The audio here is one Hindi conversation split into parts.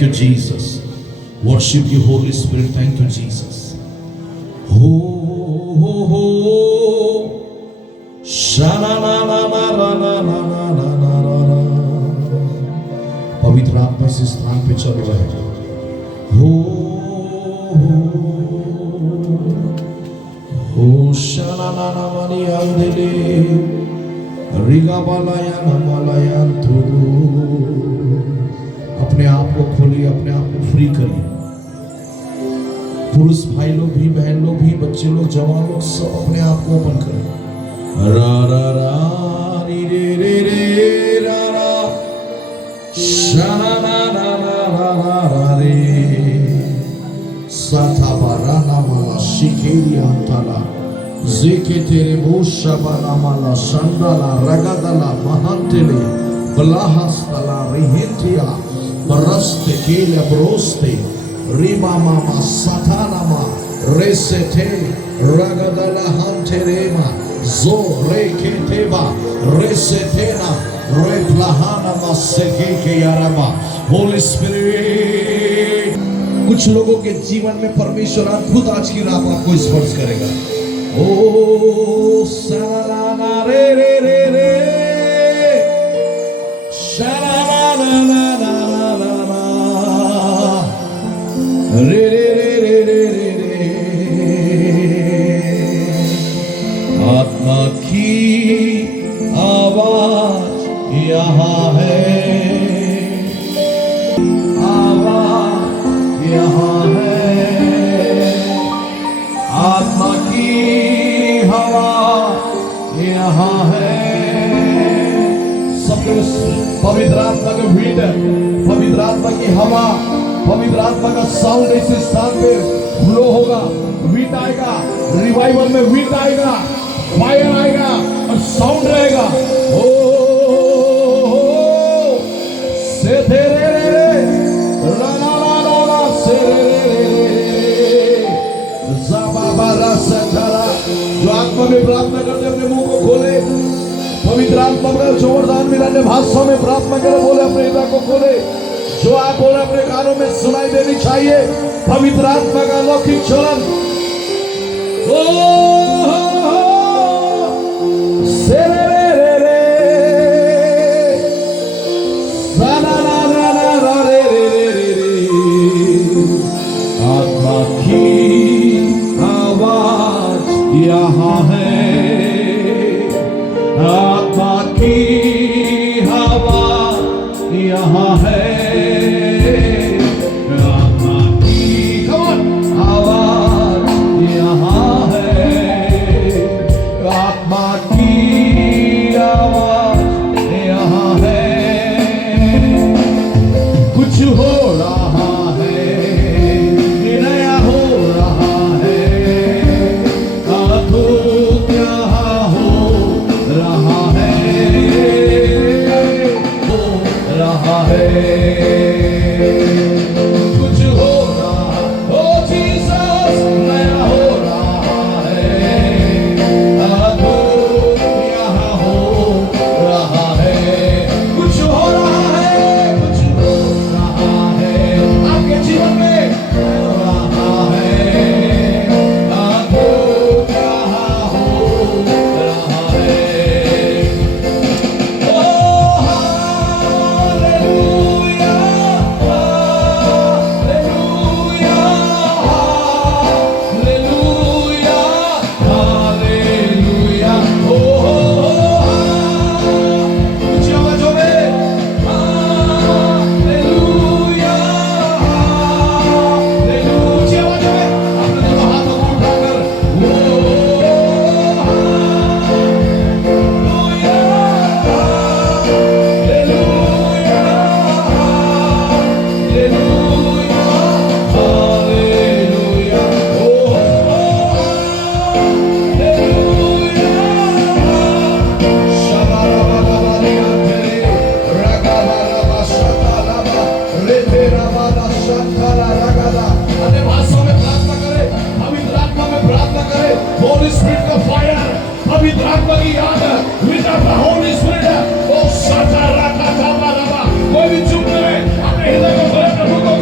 you, Jesus. Worship you, Holy Spirit. Thank you, Jesus. पवित्र आत्मा इस स्थान पे चल रहे हैं। हो शाना मनी अंधेले रिगा बालाया नमालाया थोड़ो। अपने आप को खोलिए, अपने आप को फ्री करिए। पुरुष भाई लोग भी, बहन लोग भी, बच्चे लोग, जवान लोग, सब अपने आप को ओपन करें। रा रा रा री रे रे रे रा रा शा ना ना ना ना रा रे साथा बारा ना माला शिकेरी अंतला जेके तेरे बोशा बाला माला शंडला रगदला महंतले बलाहस्तला रिहिंतिया बरस्ते केले ब्रोस्ते रिमा मामा साथानामा रेसेते रगदला हंतेरेमा जो रेकेतेबा रेसेतेना रेप्लाहाना मस्सेके के यारामा। होली स्पिरिट, कुछ लोगों के जीवन में परमेश्वर अद्भुत आज की रात आपको स्पर्श करेगा। ओ साराना रे रे रे रे शाराना ना ना ना ना रे रे रे रे रे रे रे। आत्मा की आवाज यहाँ है, आवाज यहाँ है। आत्मा की हवा यहाँ है। सब पवित्र आत्मा का भीड़, पवित्र आत्मा की हवा, पवित्र आत्मा का साउंड इस स्थान पे फ्लो होगा। वीट आएगा, रिवाइवल में वीट आएगा, फायर आएगा और साउंड रहेगा। ओ से तेरे रे ला ला ला ला से रे रे ज़बाबारा सतारा। जो आत्मा में प्रार्थना करते अपने मुंह को खोले, पवित्र आत्मा का जोरदार मिलाने भाषा में प्रार्थना करे, बोले अपने हृदय को खोले। जो आप बोले अपने कानों में सुनाई देनी चाहिए पवित्र आत्मा का लौकिक चलन। ओ से रे रे रे रे सा ना ना ना ना रे रे रे रे। आत्मा की आवाज यहाँ है, आत्मा की हवा यहाँ है। पवित्र आत्मा की याद है, होली स्पिरिट, ओ साचा राका थामा रामा। कोई भी चुप करे, अपने हृदय को खोले, प्रभु को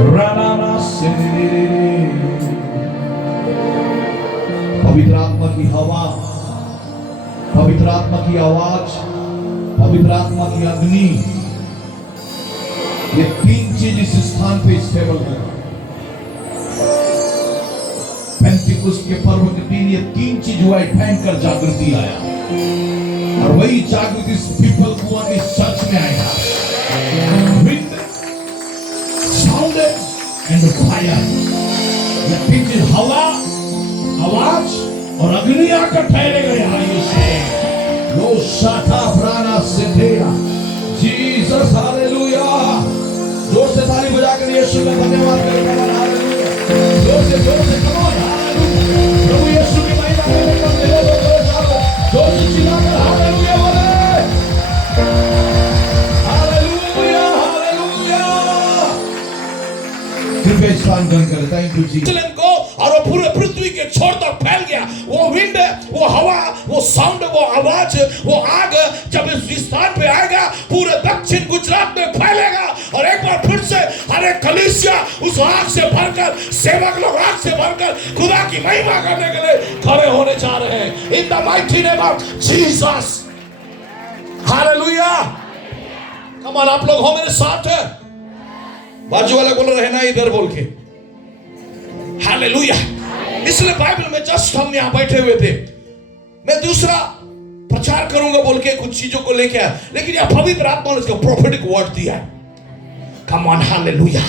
राना से पवित्र आत्मा की हवा, पवित्र आत्मा की आवाज, पवित्र आत्मा की अग्नि, ये तीन चीज इस स्थान पे स्टेबल है। पेंटिकुस्ट के पर्व के दिन ये तीन चीज हुआ, भयंकर जागृति आया, और वही जागृति पीपल कुआं के चर्च में आएगा। विंड, साउंड एंड फायर, ये तीन चीज, हवा, आवाज और अग्नि आकर ठहरेगा यहाँ। लो शाखा प्राणा सिद्धेया, जीसस हालेलुया। जोर से ताली बजाकर यीशु का धन्यवाद करें। हालेलुया, जोर से कम ऑन, हालेलुया। प्रभु यीशु की महिमा करने का मेरे जोर से चिल्लाकर हालेलुया बोले। Hallelujah, hallelujah. कृपया स्थान ग्रहण करें। थैंक यू जी। और वो पूरे पृथ्वी के छोर तक फैल गया। वो विंड, वो हवा, वो साउंड, वो आवाज, वो आग जब इस स्थान पे आएगा पूरे दक्षिण गुजरात में फैलेगा। और एक बार फिर से हर एक कलीसिया उस आग से भरकर, सेवक लोग आग से भरकर खुदा की महिमा करने के लिए खड़े होने जा रहे हैं। इन the mighty name of Jesus, hallelujah. Come on, आप लोग हो मेरे साथ है। बाजू वाला बोल रहे ना इधर बोल के हालेलुया। इसलिए बाइबल में जस्ट हम यहां बैठे हुए थे, मैं दूसरा प्रचार करूंगा बोल के कुछ चीजों को लेके आया, लेकिन यह पवित्र आत्मा ने इसका प्रोफेटिक वर्ड दिया है। Come on, hallelujah.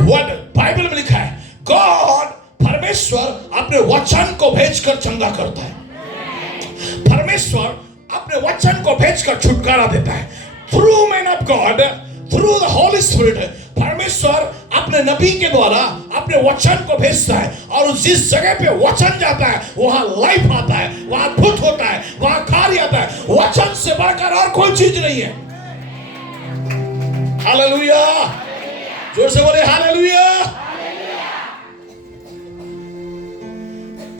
Word Bible में लिखा है, गॉड, परमेश्वर अपने वचन को भेजकर चंगा करता है। परमेश्वर अपने वचन को भेजकर छुटकारा देता है। Through man of God, through the Holi spirit, परमेश्वर अपने नबी के द्वारा अपने वचन को भेजता है, और जिस जगह पे वचन जाता है वहां लाइफ आता है, वहां अद्भुत होता है, वहां कार्य आता है। वचन से बढ़कर और कोई चीज नहीं है। हालेलुया, जोर से बोले हालेलुया।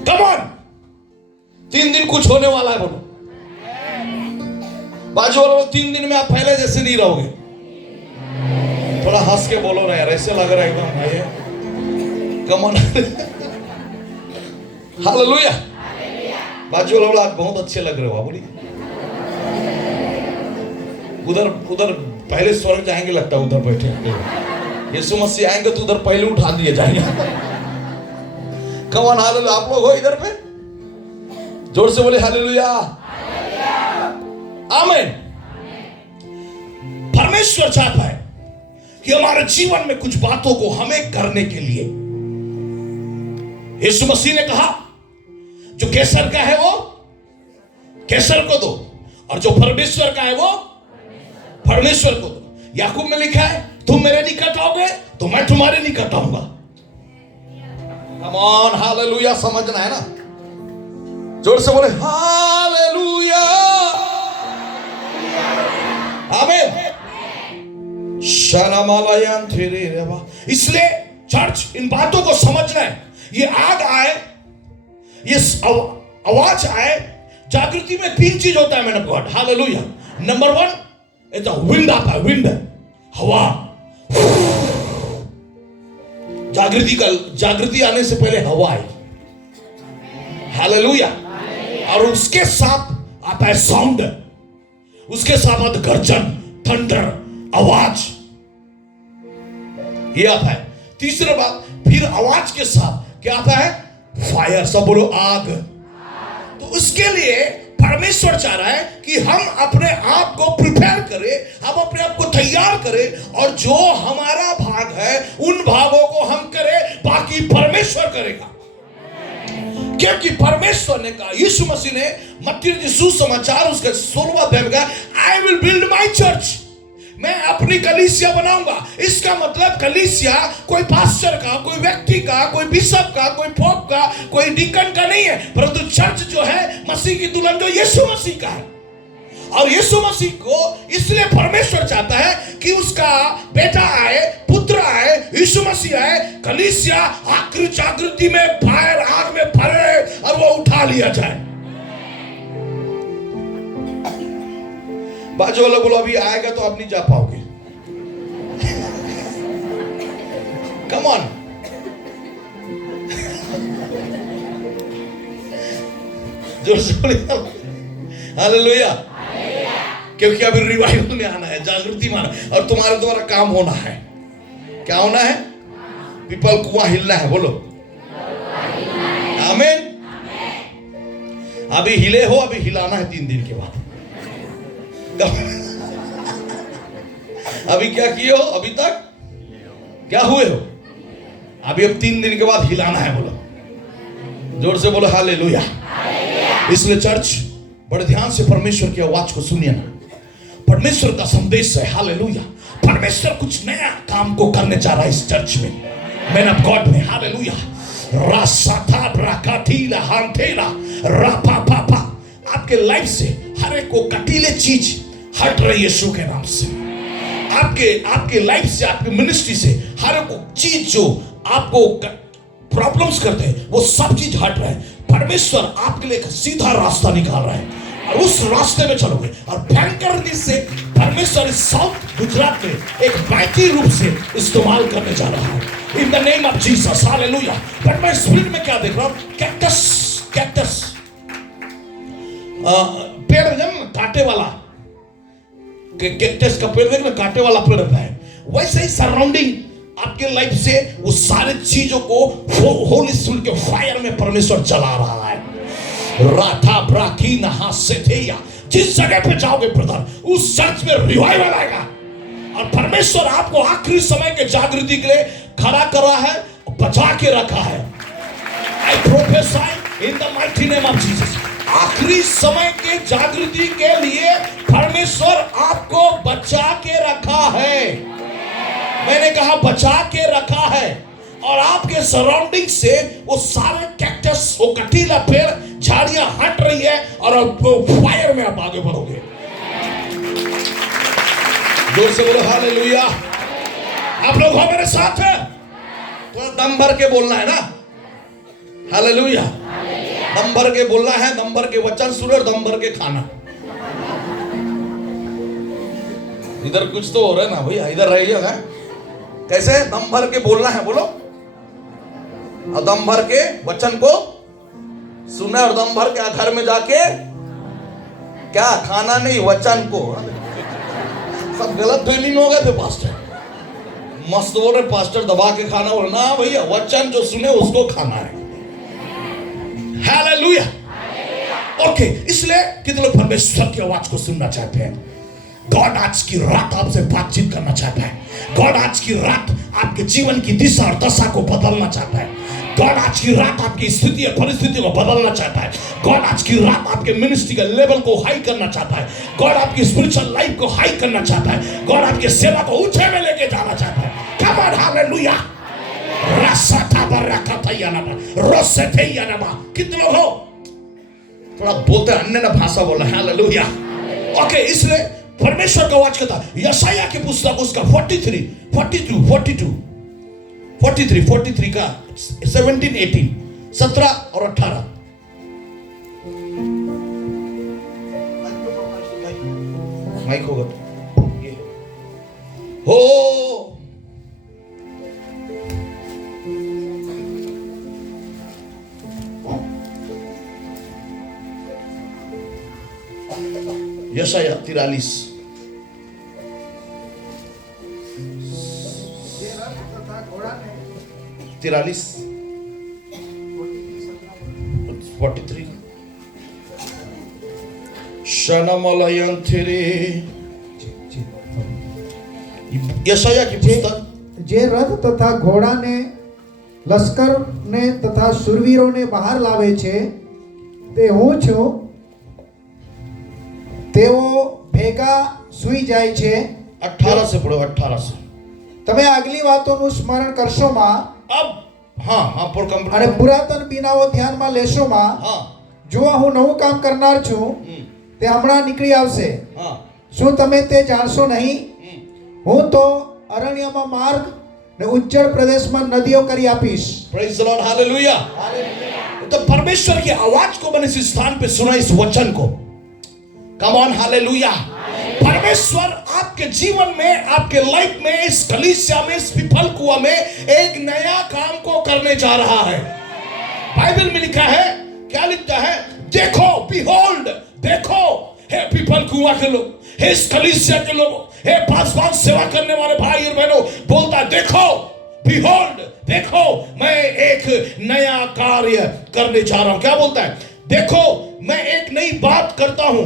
कम ऑन, 3 दिन कुछ होने वाला है। बोलो बाजू वालों, 3 दिन में आप पहले जैसे नहीं रहोगे। थोड़ा हंस के बोलो ना यार, ऐसे लग रहा है एकदम भाई। कम ऑन, हालेलुया। बाजू वाला आज बहुत अच्छे लग रहे हो। बोलिए, उधर पहले स्वर्ग जाएंगे लगता है, उधर बैठे। यीशु मसीह आएंगे तो उधर पहले उठा दिए जाएंगे। कम ऑन, हालेलुया। आप लोग हो इधर पे, जोर से बोले हालेलुया, आमीन। परमेश्वर चाहता है कि हमारे जीवन में कुछ बातों को हमें करने के लिए, यीशु मसीह ने कहा जो केसर का है वो केसर को दो, और जो परमेश्वर का है वो परमेश्वर को दो। याकूब में लिखा है, तुम मेरे निकट आओगे तो मैं तुम्हारे निकट आऊंगा। कम ऑन, हालेलुया। समझना है ना, जोर से बोले हालेलुया, आमीन। इसलिए चर्च इन बातों को समझना है। ये आग आए, ये आवाज आए, जागृति में 3 चीज होता है man of God, hallelujah. Number 1 wind आता है, विंड, हवा। जागृति आने से पहले हवा आई, हालेलुया। और उसके साथ आता है साउंड, उसके साथ आता है गर्जन, थंडर, आवाज, ये आता है। तीसरा बात, फिर आवाज के साथ क्या आता है? फायर। सब बोलो आग। तो उसके लिए परमेश्वर चाह रहा है कि हम अपने आप को प्रिपेयर करें, हम अपने आप को तैयार करें, और जो हमारा भाग है उन भागों को हम करें, बाकी परमेश्वर करेगा। क्योंकि परमेश्वर ने कहा, यीशु मसीह ने मत्ती सुसमाचार उसका 16वां अध्याय में कहा, I will build my church, मैं अपनी कलीसिया बनाऊंगा। इसका मतलब कलीसिया कोई पास्टर का, कोई व्यक्ति का, कोई बिशप का, कोई पोप का, कोई डिकन का नहीं है, परंतु चर्च जो है मसीह की दुल्हन जो यीशु मसीह का है। और यीशु मसीह को इसलिए परमेश्वर चाहता है कि उसका बेटा आए, पुत्र आए, यीशु मसीह आए, कलीसिया आखिरी जागृति में फायर आग में भरे और वो उठा लिया जाए। बाजू वाला बोलो अभी आएगा तो आप नहीं जा पाओगे। Come on. जोर से बोलिए हालेलुया। क्योंकि अभी रिवाइवल में आना है, जागृति में आना है, और तुम्हारे द्वारा काम होना है। क्या होना है? पीपल कुआं हिलना है। बोलो आमीन। अभी हिले हो, अभी हिलाना है 3 दिन के बाद। अभी क्या किए हो? अभी तक क्या हुए हो? अभी अब 3 दिन के बाद हिलाना है। बोलो जोर से, बोलो हालेलुया। इसलिए चर्च बड़े ध्यान से परमेश्वर की आवाज को सुनिए ना। परमेश्वर का संदेश है हालेलुया। परमेश्वर कुछ नया काम को करने जा रहा है इस चर्च में, मैन ऑफ गॉड में। हालेलुया। रासाथा ब्राकाटीला हांतेला रापापापा। आपके लाइफ से हर एक को कटीले चीज हट रही है यीशु के नाम से। आपके लाइफ से, आपके मिनिस्ट्री से हर एक चीज जो आपको प्रॉब्लम्स करते हैं वो सब चीज हट रहा है। परमेश्वर आपके लिए एक सीधा रास्ता निकाल रहा है और उस रास्ते में चलोगे। और भयंकर से परमेश्वर इस साउथ गुजरात में एक माइटी रूप से इस्तेमाल करने जा रहा है इन the name of Jesus. Hallelujah. But मैं स्पिरिट में क्या देख रहा हूं? कैक्टस पेड़ जब कांटे वाला, कैक्टस का पेड़ देखना, कांटे वाला पेड़ रहता है, वैसे ही सराउंडिंग आपके लाइफ से वो सारे चीजों को होली स्पिरिट के फायर में परमेश्वर चला रहा है। राथा ब्राकी नहा से थेया। जिस जगह पे जाओगे ब्रदर, उस चर्च में रिवाइवल आएगा और परमेश्वर आपको आखिरी समय के जागृति के लिए खड़ा करा है, बचा के रखा है। I prophesy in the mighty name of Jesus. आखिरी समय के जागृति के लिए परमेश्वर आपको बचा के रखा है। मैंने कहा बचा के रखा है। और आपके सराउंडिंग से वो सारे कैक्टस, वो कटीला पेड़, झाड़ियां हट रही है और फायर में आप आगे बढ़ोगे। जोर से बोलो हालेलुया। आप लोग हो मेरे साथ है? थोड़ा दम भर के बोलना है ना। हालेलुया। दम भर के बोलना है, दम भर के वचन सुने और दम भर के खाना। इधर कुछ तो हो रहा है ना भैया, इधर रहिएगा। कैसे दम भर के बोलना है? बोलो। और दम भर के वचन को सुना और दम भर के घर में जाके क्या खाना नहीं, वचन को। सब गलत फीलिंग हो गए थे पास्टर। मस्त बोल रहे पास्टर दबा के खाना, बोल ना भैया, वचन जो सुने उसको खाना है। हालेलुया। ओके, इसलिए कितने लोग परमेश्वर की आवाज को सुनना चाहते हैं? गॉड आज की रात आपसे बातचीत करना चाहता है। गॉड आज की रात आपके जीवन की दिशा और दशा को बदलना चाहता है। गॉड आज की रात आपकी स्थिति और परिस्थिति को बदलना चाहता है। गॉड आज की रात आपके मिनिस्ट्री के लेवल को हाई करना चाहता है। गॉड आपकी स्पिरिचुअल लाइफ को हाई करना चाहता है। गॉड आपकी सेवा को ऊंचे में लेके जाना चाहता है। Come on hallelujah. रासाता बरकतयाना रोसेतेयाना। कितने लोग हो? थोड़ा बोलते अन्य ना भाषा बोला। हालेलुया। ओके, इसलिए परमेश्वर का आवाज कहता है यशाया की पुस्तक उसका 43 का 17 18 17 और 18। माइक होगा तो ये हो। यशाया 43 43 शनमलयन थेरे। यशाया की पुस्तक। जे रथ तथा घोड़ा ने लश्कर ने तथा शूरवीरों ने બહાર લાવે છે તે હું છું। તેઓ ભેગા સૂઈ જાય છે। 18 से पढ़ो। 18 से તમે આગલી વાતોનું સ્મરણ કરશોમાં अब हाँ पर कंप्लीट અને પુરાતન બીનાઓ ધ્યાનમાં લેશોમાં। हाँ જો હું નવું કામ કરનાર છું તે હમણાં નીકળી આવશે। हाँ શું તમે તે જાણશો નહીં? હું તો અરણ્યમાં માર્ગ ને ઉજ્જડ પ્રદેશમાં નદીઓ કરી આપીશ। Praise the lord. हालेलुया। तो परमेश्वर की आवाज को मैंने इस स्थान पे सुना, इस वचन को। कम ऑन हालेलुया। परमेश्वर आपके जीवन में, आपके लाइफ में, इस कलीसिया में, इस पीपल कुआं में एक नया काम को करने जा रहा है। बाइबल में लिखा है, क्या लिखता है? देखो, बिहोल्ड, देखो, हे पीपल कुआं के लोग, हे इस कलीसिया के लोग, हे पासवान सेवा करने वाले भाई और बहनों, बोलता है देखो, बिहोल्ड, देखो, मैं एक नया कार्य करने जा रहा हूं। क्या बोलता है? देखो, मैं एक नई बात करता हूं,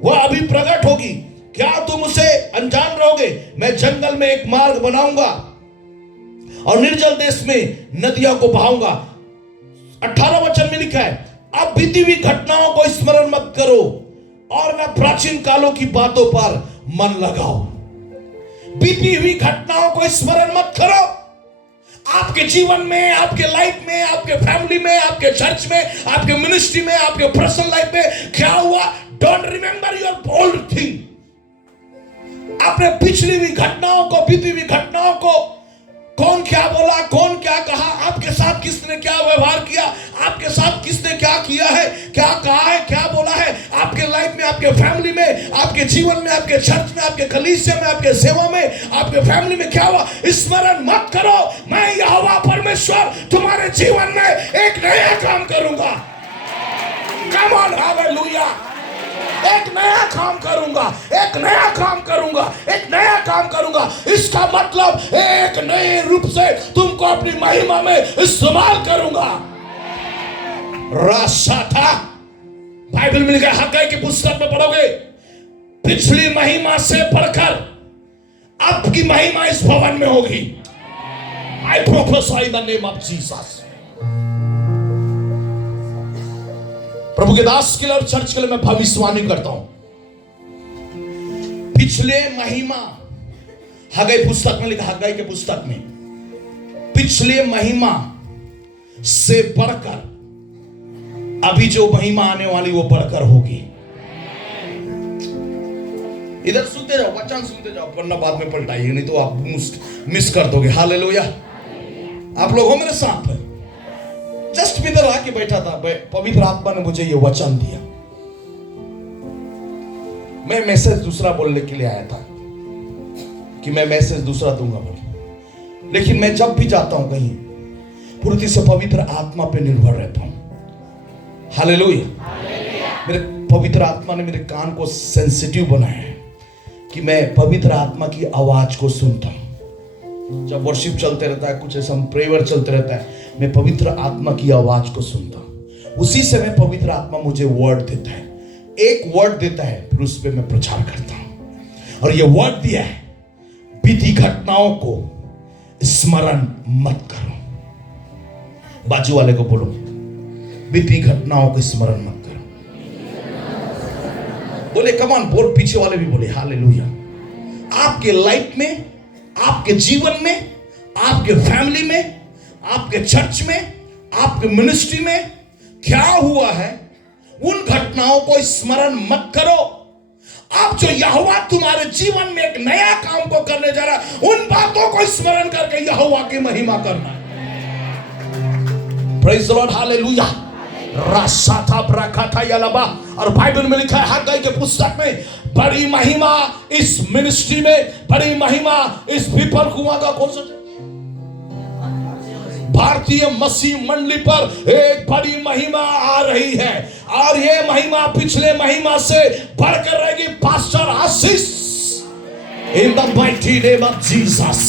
वह अभी प्रकट होगी, क्या तुम उसे अनजान रहोगे? मैं जंगल में एक मार्ग बनाऊंगा और निर्जल देश में नदियों को बहाऊंगा। 18 वचन में लिखा है, अब बीती हुई घटनाओं को स्मरण मत करो और न प्राचीन कालों की बातों पर मन लगाओ। बीती हुई घटनाओं को स्मरण मत करो। आपके जीवन में, आपके लाइफ में, आपके फैमिली में, आपके चर्च में, आपके मिनिस्ट्री में, आपके पर्सनल लाइफ में क्या हुआ? Don't remember your old thing. अपने पिछली हुई घटनाओं को, बीती हुई घटनाओं को, कौन क्या बोला, कौन क्या कहा, आपके साथ किसने क्या व्यवहार किया, आपके साथ किसने क्या किया है, क्या कहा है, क्या बोला है, आपके लाइफ में, आपके फैमिली में, आपके जीवन में, आपके चर्च में, आपके कलीसिया में, आपके सेवा में, आपके फैमिली में क्या हुआ? स्मरण मत करो। मैं यहोवा परमेश्वर तुम्हारे जीवन में एक नया काम करूंगा। कम ऑन, हालेलुया। एक नया काम करूंगा, एक नया काम करूंगा, एक नया काम करूंगा। इसका मतलब एक नए रूप से तुमको अपनी महिमा में इस्तेमाल करूंगा। राशा था, बाइबल में लिखा, हग्गाई की पुस्तक में पढ़ोगे, पिछली महिमा से बढ़कर अब की महिमा इस भवन में होगी। I prophesy in the name of Jesus. प्रभु के दास के लिए और चर्च के लिए मैं भविष्यवाणी करता हूं, पिछले महिमा, हग्गाई पुस्तक में लिखा, हग्गाई के पुस्तक में, पिछले महिमा से बढ़कर अभी जो महिमा आने वाली वो बढ़कर होगी। इधर सुनते जाओ, वचन सुनते जाओ, वरना बाद में पलटाइए, नहीं तो आप मिस कर दोगे। हालेलुया। आप लोग हो मेरे साथ? जस्ट इधर आके बैठा था, पवित्र आत्मा ने मुझे ये वचन दिया। मैं मैसेज दूसरा बोलने के लिए आया था कि मैं मैसेज दूसरा दूंगा बोल, लेकिन मैं जब भी जाता हूं कहीं, पूर्ति से पवित्र आत्मा पे निर्भर रहता हूं। हालेलुया। मेरे पवित्र आत्मा ने मेरे कान को सेंसिटिव बनाया है कि मैं पवित्र आत्मा की आवाज को सुनता हूं। जब वर्शिप चलते रहता है, कुछ ऐसा प्रेयर चलते रहता है, मैं पवित्र आत्मा की आवाज को सुनता हूं। उसी समय पवित्र आत्मा मुझे वर्ड देता है, एक वर्ड देता है, फिर उस पर मैं प्रचार करता हूं। और ये वर्ड दिया है, बीती घटनाओं को स्मरण मत करो। बाजू वाले को बोलो, बीती घटनाओं को स्मरण मत करो। बोले कमान, बोल, पीछे वाले भी बोले हालेलुया। आपके लाइफ में, आपके जीवन में, आपके फैमिली में, आपके चर्च में, आपके मिनिस्ट्री में क्या हुआ है, उन घटनाओं को स्मरण मत करो। आप जो यहोवा तुम्हारे जीवन में एक नया काम को करने जा रहा है, उन बातों को स्मरण करके यहोवा की महिमा करना है। Praise the lord, hallelujah. रासाथा ब्राकाथा यलबा। और बाइबल में लिखा है, हग्गाई के पुस्तक में, बड़ी महिमा इस मिनिस्ट्री में, बड़ी महिमा इस पीपल कुआं का, कौन सा भारतीय मसीह मंडली पर एक बड़ी महिमा आ रही है, और ये महिमा पिछले महिमा से बढ़कर रहेगी। Pastor Ashish, in the mighty name of Jesus.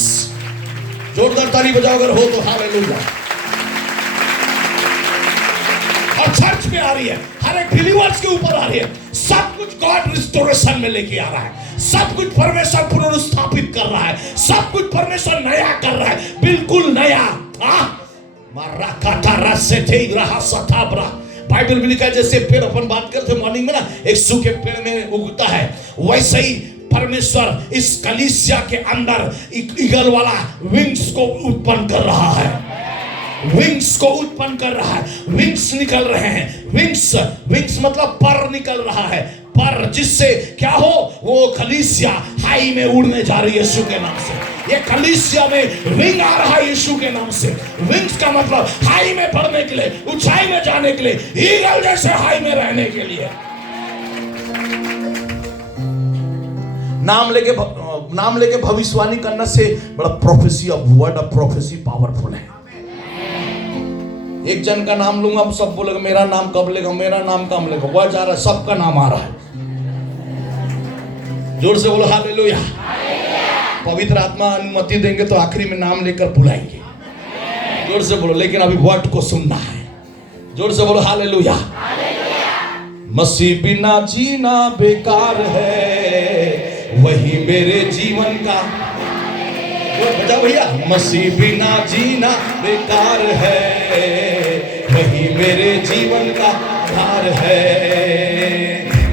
जोरदार ताली बजाओ अगर हो तो, हालेलुया। और चर्च में आ रही है, हर एक बिलीवर्स के ऊपर आ रही है। सब कुछ गॉड रिस्टोरेशन में लेके आ रहा है, सब कुछ परमेश्वर पुनरुस्थापित कर रहा है, सब कुछ परमेश्वर नया कर रहा है, बिल्कुल नया। बाइबल में लिखा है, जैसे पेड़ अपन बात करते मॉर्निंग में ना, एक सूखे पेड़ में उगता है, वैसे ही परमेश्वर इस कलीसिया के अंदर ईगल वाला विंग्स को उत्पन्न कर रहा है, विंग्स को उत्पन्न कर रहा है। विंग्स निकल रहे हैं, विंग्स मतलब पर निकल रहा है, पर जिससे क्या हो, वो कलीसिया हाई में उड़ने जा रही है यीशु के नाम से। ये कलीसिया में विंग आ रहा है यीशु के नाम से। विंग्स का मतलब हाई में बढ़ने के लिए, ऊंचाई में जाने के लिए, ईगल जैसे हाई में रहने के लिए। नाम लेके भविष्यवाणी करने से बड़ा prophecy of word of prophecy powerful है। एक जन का नाम लूंगा सब बोलेगा मेरा नाम कब लेगा, मेरा नाम कब लेगा, वह जा रहा है, सबका नाम आ रहा है। जोर से बोलो हालेलुया। पवित्र आत्मा अनुमति देंगे तो आखिरी में नाम लेकर बुलाएंगे। जोर से बोलो, लेकिन अभी वर्ड को सुनना है। जोर से बोलो हालेलुया। मसीह बिना जीना बेकार है, वही मेरे जीवन का बता भैया। मसीह बिना जीना बेकार है, वही मेरे जीवन का आधार है।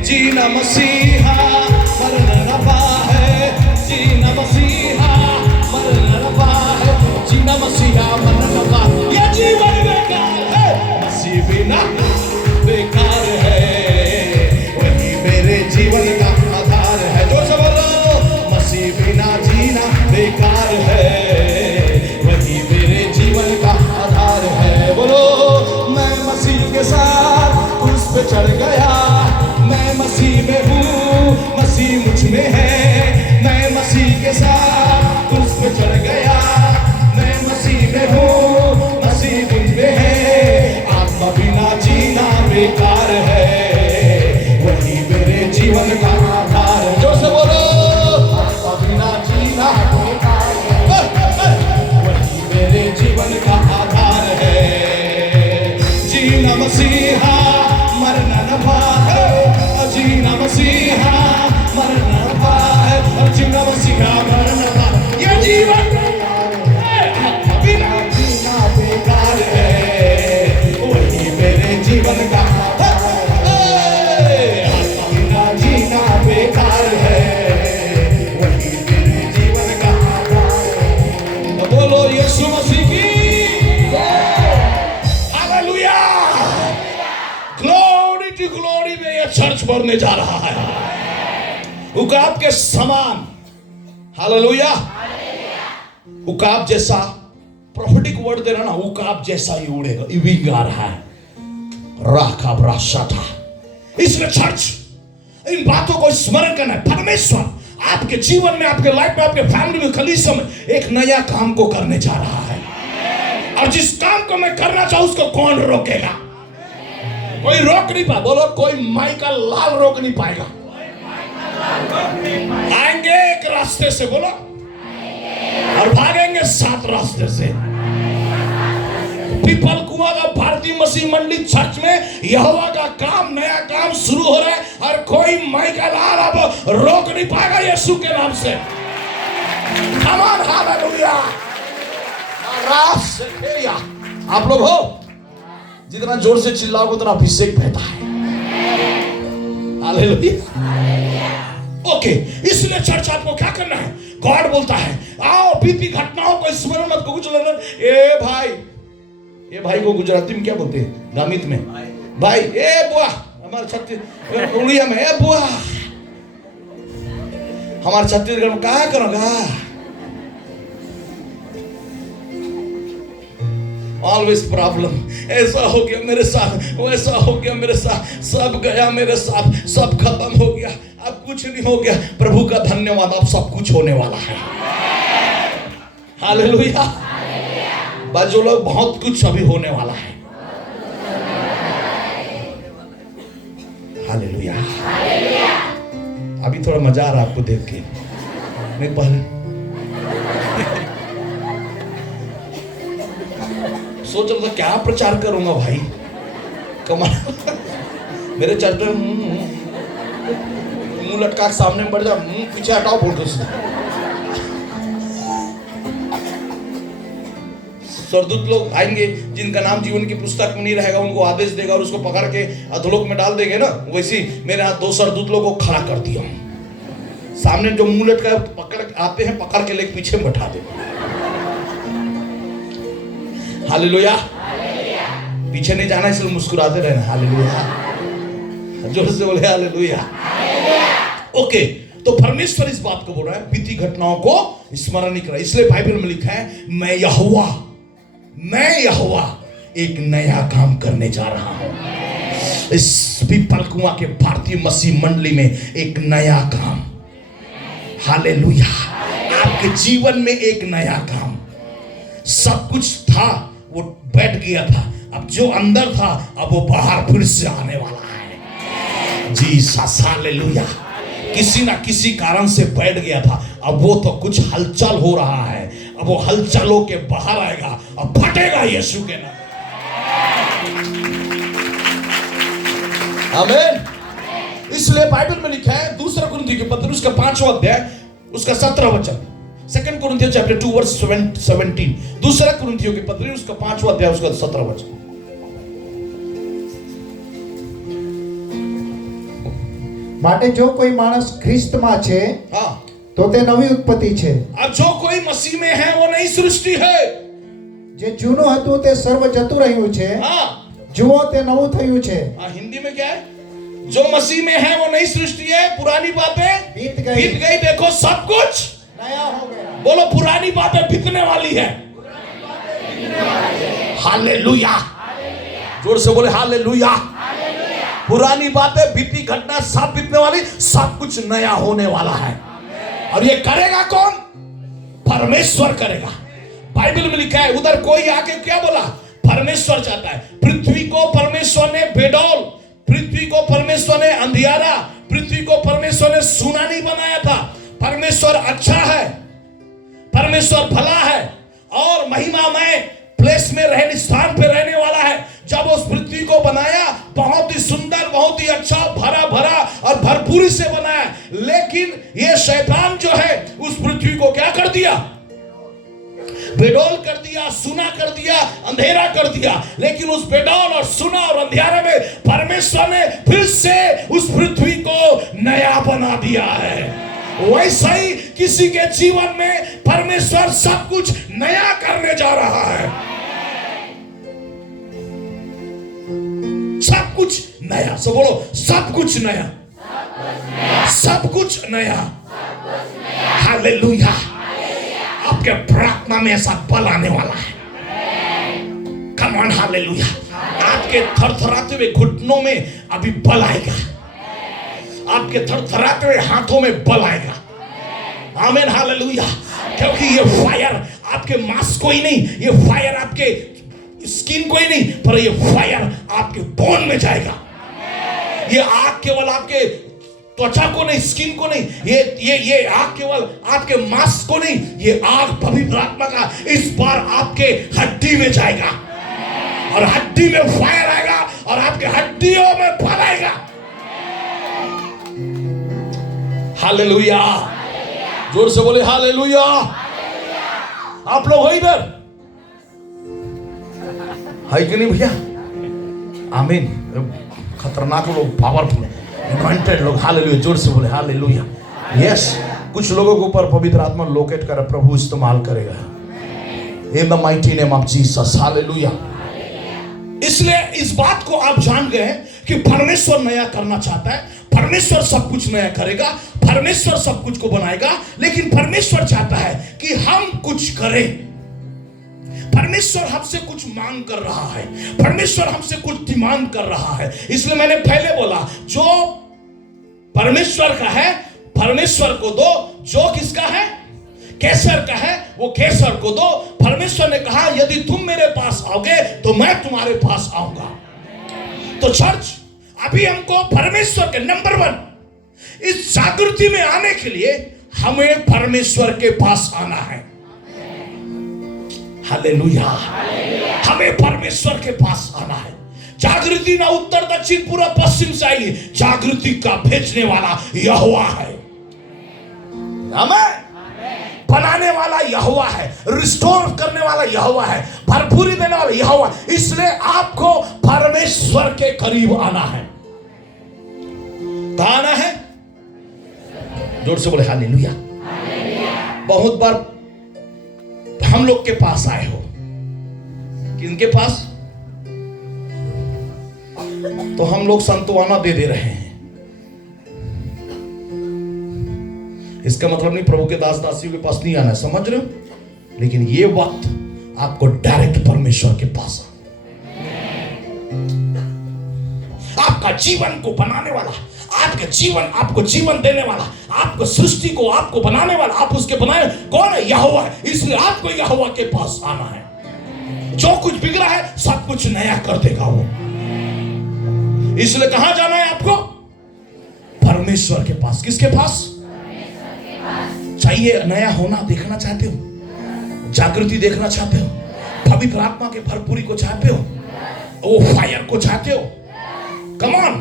जीना मसीहा मरना नफा है, जीना मसीहा मरना नफा है, जीना मसीहा मरना नफा, ये जीवन बेकार है। मसीह बिना बेकार है, वही मेरे जीवन का आधार है। जो सब बोलो, मसीह बिना जीना बेकार है, वही मेरे जीवन का आधार है। बोलो, मैं मसीह के साथ उस पे चढ़ गया, मैं मसीह में हूँ, मसीह मुझ में है। मैं मसीह के साथ उस पे चढ़ गया, मैं मसीह में हूँ, मसीह मुझ में है। आत्मा बिना जीना बेकार है, वही मेरे जीवन का आधार है। जो से बोलो, आत्मा बिना जीना बेकार है, वही मेरे जीवन का आधार है। जीना मसीहा मरना नफा है, जीना मसीहा मरना नफा है, और जीना मसीहा मरना नफा, ये जीवन बिना जीना बेकार है, वही मेरे जीवन का आधार है। आत्मा बिना जीना बेकार है, वही मेरे जीवन का आधार है। बोलो यीशु मसीह की हालेलुया। ग्लोरी टू ग्लोरी में यह चर्च बढ़ने जा रहा है, उकाब के समान। हालेलुया। उकाब जैसा प्रोफेटिक वर्ड दे रहा ना, उकाब जैसा ही उड़ेगा, विंग आ रहा है। राखाब राशाता। इसलिए चर्च इन बातों को स्मरण करना है। परमेश्वर आपके जीवन में, आपके लाइफ में, आपके फैमिली में, कलीसिया में एक नया काम को करने जा रहा है। और जिस काम को मैं करना चाहूं उसको कौन रोकेगा? कोई रोक नहीं पाएगा। बोलो, कोई माइकल लाल रोक नहीं पाएगा। आएंगे एक रास्ते से, बोलो, और भागेंगे 7 रास्ते से। पीपल कुआं का भारतीय मसीह मंडली चर्च में यहोवा का काम, नया काम शुरू हो रहा है, और कोई माइकल लाल अब रोक नहीं पाएगा यीशु के नाम से। कम ऑन, हालेलुया। आप लोग हो, जितना जोर से चिल्लाओगे उतना अभिषेक बहता है। हालेलुया। ओके, इसलिए चर्च आपको क्या करना है? गॉड बोलता है, आओ बीती घटनाओं को स्मरण मत कुछ लेना। ए भाई को गुजराती में क्या बोलते हैं? गामित में भाई, ए बुआ, हमारे छत्तीसगढ़ उड़िया में ए बुआ, हमारे छत्तीसगढ़ में क्या करोगा? ऑलवेज प्रॉब्लम, ऐसा हो गया मेरे साथ, वैसा हो गया मेरे साथ, सब गया मेरे साथ, सब खत्म हो गया, अब कुछ नहीं हो गया। प्रभु का धन्यवाद, अब सब कुछ होने वाला है। हालेलुया। बस जो लोग, बहुत कुछ अभी होने वाला है। हालेलुया। अभी थोड़ा मजा आ रहा है आपको देख के, नहीं पहले सोच रहा था क्या प्रचार करूंगा भाई, कमाल। मेरे चर्च में मुंह लटका के सामने बढ़ जा, पीछे हटाओ बोल दो। सरदूत लोग आएंगे जिनका नाम जीवन की पुस्तक में नहीं रहेगा, उनको आदेश देगा और उसको पकड़ के अधोलोक में डाल देंगे ना। वैसे मेरे हाथ 2 सरदूत लोगों को खड़ा कर दिया, सामने जो मुंह लटका पकड़ आते हैं, पकड़ के लेके पीछे में बैठा दे। हालेलुया। पीछे नहीं जाना, इसलिए मुस्कुराते रहना। हालेलुया। जोर से बोले हालेलुया। ओके, तो परमेश्वर इस बात को बोल रहा है, बीती घटनाओं को स्मरण नहीं करा। इसलिए बाइबल में लिखा है, मैं यहोवा एक नया काम करने जा रहा हूं। इस पीपल कुआं के भारतीय मसीह मंडली में एक नया काम। हालेलुया। आपके जीवन में एक नया काम, सब कुछ था वो बैठ गया था, अब जो अंदर था अब वो बाहर फिर से आने वाला है। Jesus, hallelujah. किसी ना किसी कारण से बैठ गया था, अब वो तो कुछ हलचल हो रहा है, अब वो हलचलों के बाहर आएगा, अब फटेगा यीशु के नाम। आमीन। इसलिए बाइबल में लिखा है दूसरा कुरिन्थियों के पत्र उसका 5वां अध्याय उसका 17 वचन, 2 Corinthians chapter 2 verse 17, दूसरा कुरिन्थियों के पत्र उसका 5वां अध्याय उसका 17 वचन। માટે જો કોઈ માણસ ખ્રિસ્તમાં છે हाँ, તો તે નવી ઉત્પત્તિ છે, अब जो कोई मसीह में है वो नई सृष्टि है। જે જૂનું હતું તે સર્વ જતું રહ્યું છે, हाँ, જુઓ તે નવું થયું છે। हिंदी में क्या है? जो मसीह में है वो नई सृष्टि है, पुरानी बातें बीत गई, देखो सब कुछ નયા हो गया। बोलो, पुरानी बातें बीतने वाली है। हालेलुया, जोर से बोले हालेलुया। पुरानी बातें, बीती घटना सब बीतने वाली, सब कुछ नया होने वाला है। और ये करेगा कौन? परमेश्वर करेगा। बाइबल में लिखा है, उधर कोई आके क्या बोला? परमेश्वर चाहता है। पृथ्वी को परमेश्वर ने बेडौल, पृथ्वी को परमेश्वर ने अंधियारा, पृथ्वी को परमेश्वर ने सुना नहीं बनाया था। परमेश्वर अच्छा है, परमेश्वर भला है और महिमामय प्लेस में रहने, स्थान पे रहने वाला है। जब उस पृथ्वी को बनाया बहुत ही सुंदर, बहुत ही अच्छा, भरा भरा और भरपूरी से बनाया, लेकिन ये शैतान जो है उस पृथ्वी को क्या कर दिया? बेडौल कर दिया, सुना कर दिया, अंधेरा कर दिया। लेकिन उस बेडौल और सुना और अंधेरे में परमेश्वर ने फिर से उस पृथ्वी को नया बना दिया है। वैसा ही किसी के जीवन में परमेश्वर सब कुछ नया करने जा रहा है। सब कुछ नया, सब बोलो सब कुछ नया, सब कुछ नया। हालेलुया। आपके प्रार्थना में ऐसा बल आने वाला है। Come on, hallelujah. आपके थरथराते हुए घुटनों में अभी बल आएगा, आपके थरथराते हुए हाथों में बल आएगा। आमीन, हालेलुया। क्योंकि ये फायर आपके मांस को ही नहीं, ये फायर आपके स्किन को ही नहीं, पर ये फायर आपके बोन में जाएगा। ये आग केवल आपके त्वचा को नहीं, स्किन को नहीं, ये आग केवल आपके मांस को नहीं, ये आग पवित्र आत्मा का इस बार आपके हड्डी में जाएगा और हड्डी में फायर आएगा और आपके हड्डियों में बल आएगा। हालेलुया, जोर से बोले हालेलुया। आप लोग हो इधर, है कि नहीं भैया? आमीन। खतरनाक लोग, पावरफुल अनॉइंटेड लोग, हालेलुया। जोर से बोले हालेलुया। यस, कुछ लोगों के ऊपर पवित्र आत्मा लोकेट कर प्रभु इस्तेमाल करेगा। इन the mighty name of Jesus, hallelujah. इसलिए इस बात को आप जान गए कि परमेश्वर नया करना चाहता है, परमेश्वर सब कुछ नया करेगा, परमेश्वर सब कुछ को बनाएगा। लेकिन परमेश्वर चाहता है कि हम कुछ करें। परमेश्वर हमसे कुछ मांग कर रहा है, परमेश्वर हमसे कुछ डिमांड कर रहा है। इसलिए मैंने पहले बोला, जो परमेश्वर का है परमेश्वर को दो, जो किसका है? कैसर का है, वो कैसर को दो। परमेश्वर ने कहा यदि तुम मेरे पास आओगे तो मैं तुम्हारे पास आऊंगा। तो चर्च, अभी हमको परमेश्वर के नंबर 1 इस जागृति में आने के लिए हमें परमेश्वर के पास आना है। हालेलुया। हमें परमेश्वर के पास आना है। जागृति ना उत्तर दक्षिण पूर्व पश्चिम से आएगी, जागृति का भेजने वाला यहोवा है। आमीन। बनाने वाला यहोवा है, रिस्टोर करने वाला यहोवा है, भरपूरी देने वाला यहोवा। इसलिए आपको परमेश्वर के करीब आना है। कहां आना है? जोर से बोले हालेलुया। बहुत बार हम लोग के पास आए हो, किनके पास? तो हम लोग सांत्वना दे रहे हैं। इसका मतलब नहीं प्रभु के दास दासियों के पास नहीं आना है, समझ रहे हो? लेकिन ये वक्त आपको डायरेक्ट परमेश्वर के पास आना, आपका जीवन को बनाने वाला, आपके जीवन, आपको जीवन देने वाला, आपको सृष्टि को, आपको बनाने वाला, आप उसके बनाए कौन है? यहोवा है। इसलिए आपको यहोवा के पास आना है। जो कुछ बिगड़ा है सब कुछ नया कर देगा वो। इसलिए कहां जाना है आपको? परमेश्वर के पास। किसके पास? चाहिए नया होना देखना चाहते हो? जागृति देखना चाहते हो? पवित्र आत्मा के भरपूरी को चाहते हो? वो फायर को चाहते हो? कम ऑन,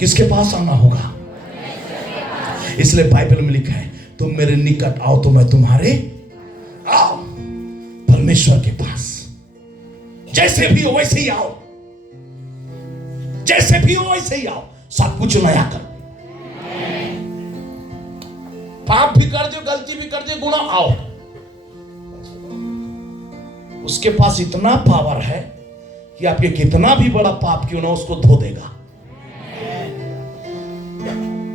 किसके पास आना होगा? इसलिए बाइबल में लिखा है, तुम मेरे निकट आओ तो मैं तुम्हारे आओ। परमेश्वर के पास जैसे भी हो वैसे ही आओ, जैसे भी हो वैसे ही आओ। सब कुछ नया कर, पाप भी कर दो, गलती भी कर दो, गुनाह, आओ। उसके पास इतना पावर है कि आपके कितना भी बड़ा पाप क्यों ना उसको धो देगा।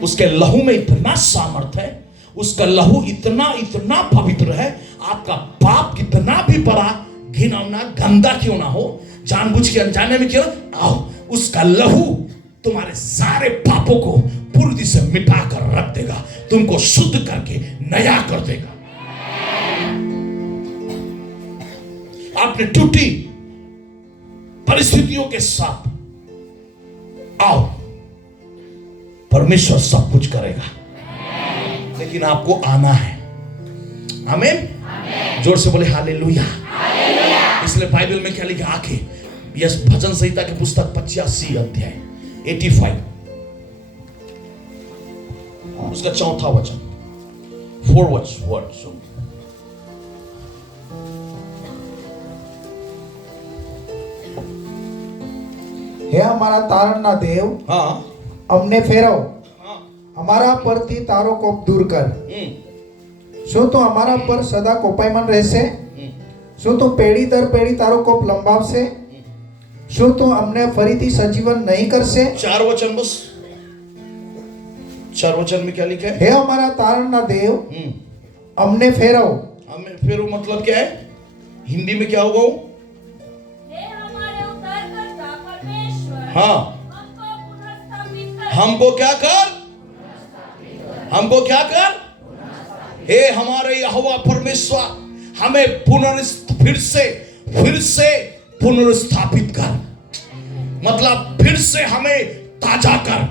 उसके लहू में इतना सामर्थ है, उसका लहू इतना इतना पवित्र है, आपका पाप कितना भी बड़ा घिनौना गंदा क्यों ना हो, जानबूझ के अनजाने में क्यों, आओ, उसका लहू तुम्हारे सारे पापों को पूरी से मिटा कर रख देगा, तुमको शुद्ध करके नया कर देगा। आपने टूटी परिस्थितियों के साथ आओ, परमेश्वर सब कुछ करेगा, लेकिन आपको आना है। आमीन। जोर से बोले हालेलुया। इसलिए बाइबल में क्या लिखा? आंखें, यस, भजन संहिता की पुस्तक 85 अध्याय 85 उसका 4था वचन, 4 वर्ड्स। हे हमारा તારણના દેવ, हाँ અમને ફેરવ, हाँ અમારા પરથી તારો કોપ દૂર કર। શું તું અમારા પર સદા કોપાયમાન રહેશે? શું તું પેઢી દર પેઢી તારો કોપ લંબાવશે? શું તું અમને ફરીથી સજીવન નહીં કરશે? 4 वचन, बस 4 वचन में क्या लिखा है? હે અમારા તારણના દેવ, અમને ફેરવ। हमें फिर वो मतलब क्या है? हिंदी में क्या होगा वो? हे हमारे उद्धारकर्ता परमेश्वर, हाँ, हमको पुनर्स्थापित कर। हमको क्या कर? हमको क्या कर? हे हमारे यहोवा परमेश्वर, हमें फिर से पुनर्स्थापित कर। मतलब फिर से हमें ताजा कर,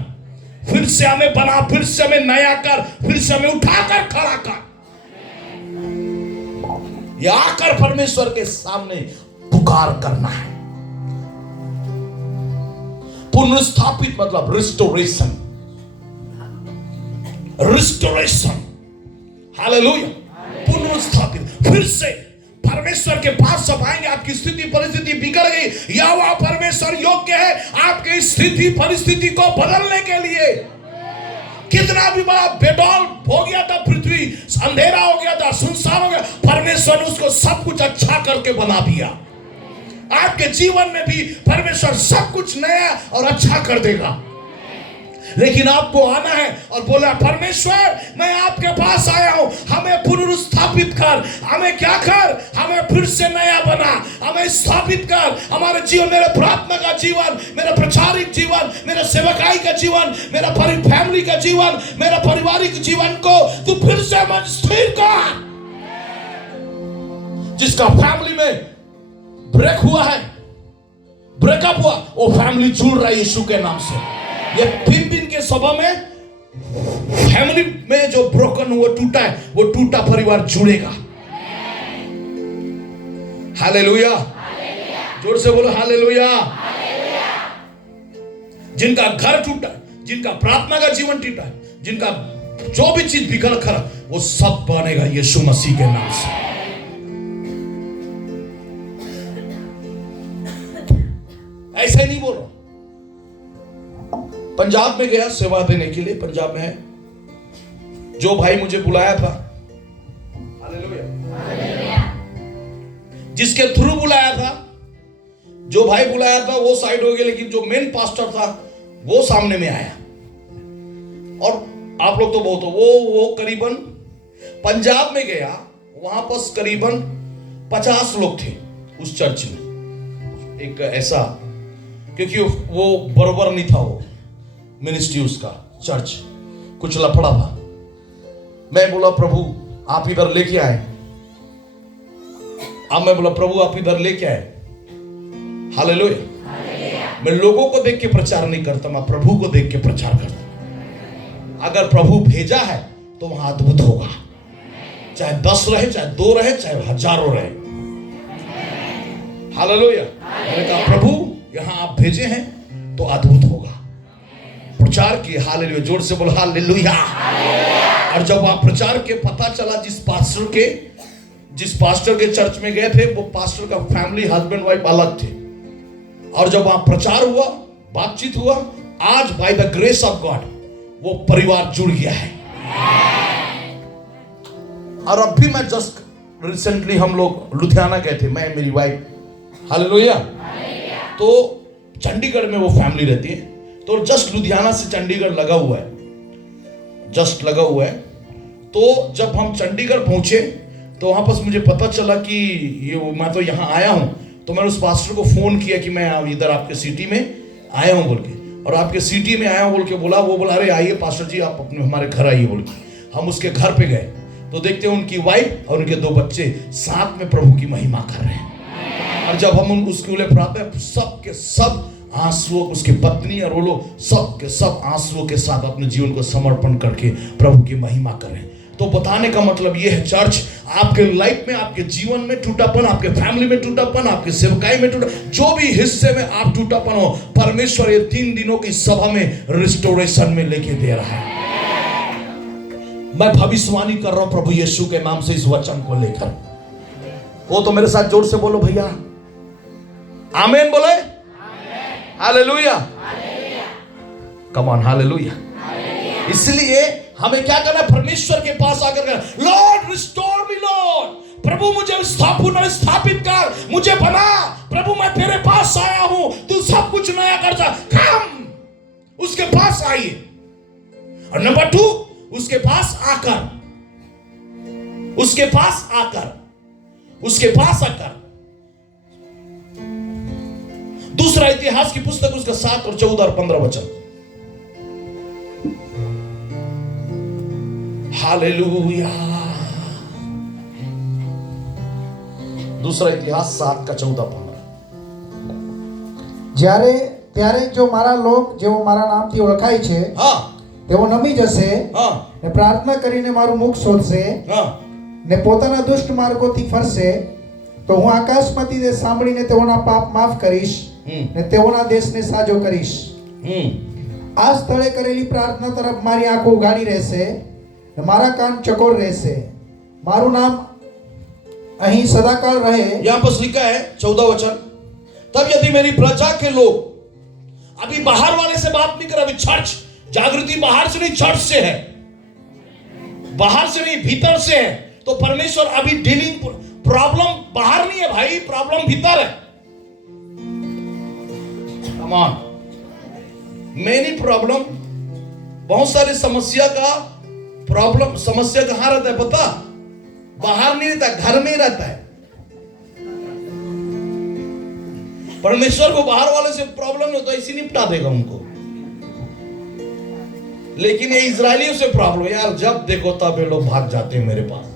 फिर से हमें बना, फिर से हमें नया कर, फिर से हमें उठाकर खड़ा कर। या आकर परमेश्वर के सामने पुकार करना है। पुनर्स्थापित मतलब रिस्टोरेशन, रिस्टोरेशन। हालेलुया। पुनर्स्थापित, फिर से परमेश्वर के पास सब आएंगे। आपकी स्थिति परिस्थिति बिगड़ गई, या वह परमेश्वर योग्य है आपकी स्थिति परिस्थिति को बदलने के लिए। कितना भी बड़ा बेडौल हो गया था पृथ्वी, अंधेरा हो गया था, सुनसान हो गया, परमेश्वर ने उसको सब कुछ अच्छा करके बना दिया। आपके जीवन में भी परमेश्वर सब कुछ नया और अच्छा कर देगा, लेकिन आपको आना है और बोला, परमेश्वर मैं आपके पास आया हूं, हमें पुनर्स्थापित कर। हमें क्या कर? हमें फिर से नया बना, हमें स्थापित कर। हमारे जीवन, मेरे प्रार्थना का जीवन, मेरा प्रचारिक जीवन, मेरे सेवकाई का जीवन, मेरा फैमिली का जीवन, मेरा पारिवारिक जीवन को तू फिर से स्थिर कर। जिसका फैमिली में ब्रेक हुआ है, ब्रेकअप हुआ, वो फैमिली जुड़ रहा है यीशु के नाम से। ये 3 दिन के सभा में फैमिली में जो ब्रोकन हुआ, टूटा है, वो टूटा परिवार जुड़ेगा। हालेलुया। जोर से बोलो हालेलुया। जिनका घर टूटा है, जिनका प्रार्थना का जीवन टूटा है, जिनका जो भी चीज बिगड़ खरा, वो सब बनेगा यीशु मसीह के नाम से। ऐसे नहीं बोल रहा। पंजाब में गया सेवा देने के लिए। पंजाब में है जो भाई मुझे बुलाया था, हालेलुया, जिसके थ्रू बुलाया था, जो भाई बुलाया था वो साइड हो गया, लेकिन जो मेन पास्टर था वो सामने में आया। और आप लोग तो बहुत हो, वो करीबन पंजाब में गया, वहां पर करीबन 50 लोग थे उस चर्च में। एक ऐसा, क्योंकि वो बराबर नहीं था वो मिनिस्ट्री उसका, चर्च, कुछ लफड़ा था। मैं बोला प्रभु आप इधर लेके आए। अब मैं बोला प्रभु आप इधर लेके आए। हालेलुया। मैं लोगों को देख के प्रचार नहीं करता, मैं प्रभु को देख के प्रचार करता। अगर प्रभु भेजा है तो वहां अद्भुत होगा, चाहे 10 रहे, चाहे 2 रहे, चाहे हजारों रहे। हालेलुया। मैंने कहा प्रभु यहां आप भेजे हैं तो अद्भुत होगा। प्रचार किए। हालेलुया। जोर से बोलो हालेलुया। और जब आप प्रचार के पता चला जिस पास्टर के चर्च में गए थे, वो पास्टर का फैमिली हस्बैंड वाइफ अलग थे। और जब वहां प्रचार हुआ, बातचीत हुआ, आज by the grace of God वो परिवार जुड़ गया है। और अब भी मैं जस्ट रिसेंटली हम लोग लुधियाना गए थे, मैं मेरी वाइफ। हालेलुया। तो चंडीगढ़ में वो फैमिली रहती है, तो जस्ट लुधियाना से चंडीगढ़ लगा हुआ है, जस्ट लगा हुआ है। तो जब हम चंडीगढ़ पहुंचे तो वहां पर मुझे पता चला कि मैं तो यहाँ आया हूं। तो मैंने उस पास्टर को फोन किया कि मैं इधर आपके सिटी में आया हूं बोल के, और आपके सिटी में आया हूं बोल के बोला। वो बोला अरे आइए पास्टर जी आप अपने हमारे घर आइए बोल के। हम उसके घर पे गए तो देखते हैं उनकी वाइफ और उनके 2 बच्चे साथ में प्रभु की महिमा कर रहे हैं। और जब हम उसके लिए प्रार्थना, सब के सब आंसुओं, उसकी पत्नी और वो लोग सब के सब आंसुओं के साथ अपने जीवन को समर्पण करके प्रभु की महिमा करें। तो बताने का मतलब ये है चर्च, आपके लाइफ में, आपके जीवन में टूटापन, आपके फैमिली में टूटापन, आपके सेवकाई में टूटा, जो भी हिस्से में आप टूटापन हो, परमेश्वर ये 3 दिनों की सभा में रिस्टोरेशन में लेके दे रहा है। मैं भविष्यवाणी कर रहा हूं प्रभु यीशु के नाम से इस वचन को लेकर। वो तो मेरे साथ जोर से बोलो भैया आमीन बोले। हालेलुया। Come on hallelujah. इसलिए हमें क्या करना है? परमेश्वर के पास आकर करना, लॉर्ड रिस्टोर मी लॉर्ड, प्रभु मुझे पुनर्स्थापित कर, मुझे बना प्रभु, मैं तेरे पास आया हूं, तू सब कुछ नया कर जा। कम उसके पास आइए। और नंबर 2, उसके पास आकर दूसरा इतिहास की पुस्तक उसका 7 और 14 और 15 वचन। हालेलुया। दूसरा इतिहास 7 का 14-15। ત્યારે જો મારા લોક જેઓ મારા નામથી ઓળખાય છે હા તેઓ નમી જશે હા ને પ્રાર્થના કરીને મારું મુખ શોધશે હા ને પોતાના દુષ્ટ માર્ગોથી ફરશે તો હું આકાશમાંથી તે સાંભળીને તેઓના પાપ માફ કરીશ ને તેઓના દેશને સાજો કરીશ। આ સ્થળે કરેલી પ્રાર્થના તરફ મારી આંખો ઉઘાડી રહેશે ને મારા કાન ચકોર રહેશે। મારું નામ અહીં સદાકાળ રહે। यहां पर लिखा है 14 वचन, तब यदि मेरी प्रजा के लोग, अभी बाहर वाले से बात नहीं कर, अभी चर्च जागृति बाहर से नहीं, चर्च से है, बाहर से नहीं भीतर से है। तो परमेश्वर अभी डीलिंग, प्रॉब्लम बाहर नहीं है भाई, प्रॉब्लम भीतर है। Come on. मेनी प्रॉब्लम, बहुत सारी समस्या का प्रॉब्लम, समस्या कहां रहता है पता? बाहर नहीं रहता, घर में रहता है। परमेश्वर को बाहर वाले से प्रॉब्लम नहीं होता, इसी निपटा देगा उनको। लेकिन ये इजरायलियों से प्रॉब्लम, यार जब देखो तब ये लोग भाग जाते हैं मेरे पास।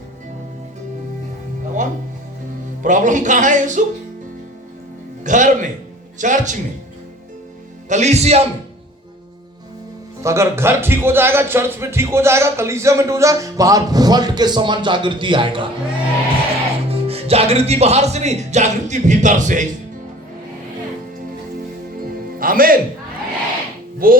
प्रॉब्लम कहां है यीशु? घर में, चर्च में, कलीसिया में। तो अगर घर ठीक हो जाएगा, चर्च में ठीक हो जाएगा, कलीसिया में ठीक हो जाएगा, बाहर फ्लड के समान जागृति आएगा। जागृति बाहर से नहीं, जागृति भीतर से है। आमीन। वो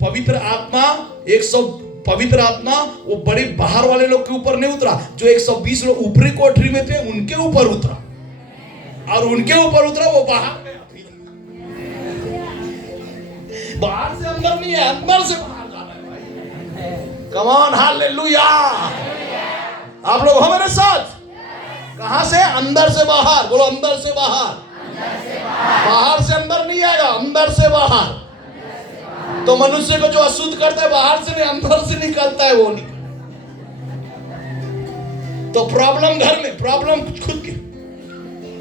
पवित्र आत्मा, 100 पवित्र आत्मा वो बड़े बाहर वाले लोग के ऊपर नहीं उतरा, जो 120 लोग ऊपरी कोठरी में थे उनके ऊपर उतरा, और उनके ऊपर उतरा वो बाहर में। बाहर से अंदर नहीं है, अंदर से बाहर जाना है भाई। कम ऑन हालेलुया। आप लोग हो मेरे साथ? कहां से? अंदर से बाहर। बोलो अंदर से बाहर। बाहर से अंदर नहीं आएगा, अंदर से बाहर। तो मनुष्य को जो अशुद्ध करता है बाहर से नहीं, अंदर से निकलता है वो निकल। तो प्रॉब्लम घर में, प्रॉब्लम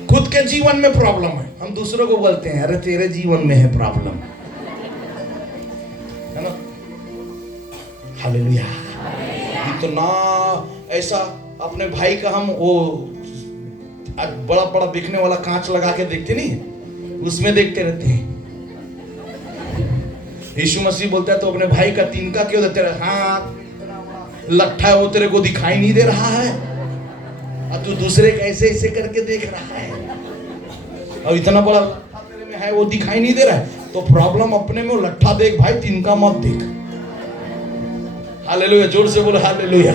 खुद के जीवन में प्रॉब्लम है। हम दूसरों को बोलते हैं अरे तेरे जीवन में है प्रॉब्लम, है ना? हालेलुया। इतना ऐसा अपने भाई का हम वो बड़ा बड़ा दिखने वाला कांच लगा के देखते नहीं, उसमें देखते रहते हैं। यीशु मसीह बोलता है तो अपने भाई का तिनका क्यों देते रहे? हाँ लट्ठा है वो तेरे को दिखाई नहीं दे रहा है और तू दूसरे का ऐसे ऐसे करके देख रहा है और इतना बड़ा लट्ठा तेरे में है वो दिखाई नहीं दे रहा है। तो प्रॉब्लम अपने में, लट्ठा देख भाई, तिनका मत देख। हालेलुया, जोर से बोलो हालेलुया।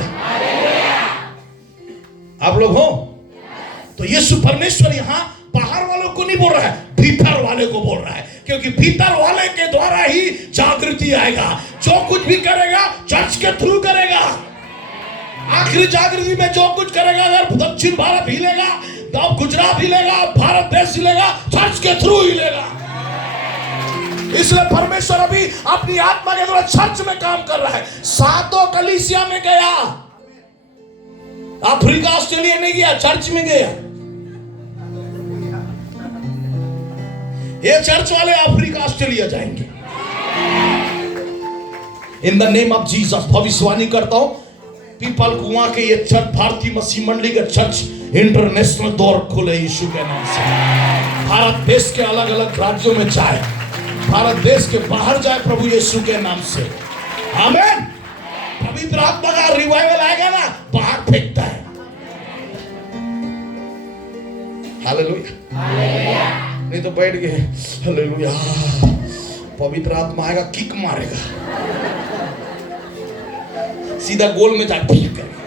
आप लोग हो तो यीशु परमेश्वर यहां बाहर वालों को नहीं बोल रहा है, भीतर वाले को बोल रहा है, क्योंकि भीतर वाले के द्वारा ही जागृति आएगा। जो कुछ भी करेगा चर्च के थ्रू करेगा। आखिरी जागृति में जो कुछ करेगा, अगर दक्षिण भारत हिलेगा, तो गुजरात हिलेगा, भारत देश हिलेगा, चर्च के थ्रू हिलेगा। इसलिए परमेश्वर अभी अपनी आत्मा के द्वारा चर्च में काम कर रहा है। 7 कलीसिया में गया, अफ्रीका ऑस्ट्रेलिया नहीं गया, चर्च में गया। ये चर्च वाले अफ्रीका ऑस्ट्रेलिया जाएंगे इन द नेम ऑफ जीसस। भविष्यवाणी करता हूं, पीपल कुआं के ये चर्च, भारतीय मसीह मंडली का चर्च इंटरनेशनल दौर खुले यीशु के नाम से। भारत देश के अलग अलग राज्यों में जाए, भारत देश के बाहर जाए प्रभु यीशु के नाम से। आमीन। पवित्र आत्मा का रिवाइवल आएगा ना, बाहर फेंकता है। हालेलुया। नहीं तो बैठ गए हालेलुया, पवित्र आत्मा आएगा किक मारेगा, सीधा गोल में जाके ठीक करेगा।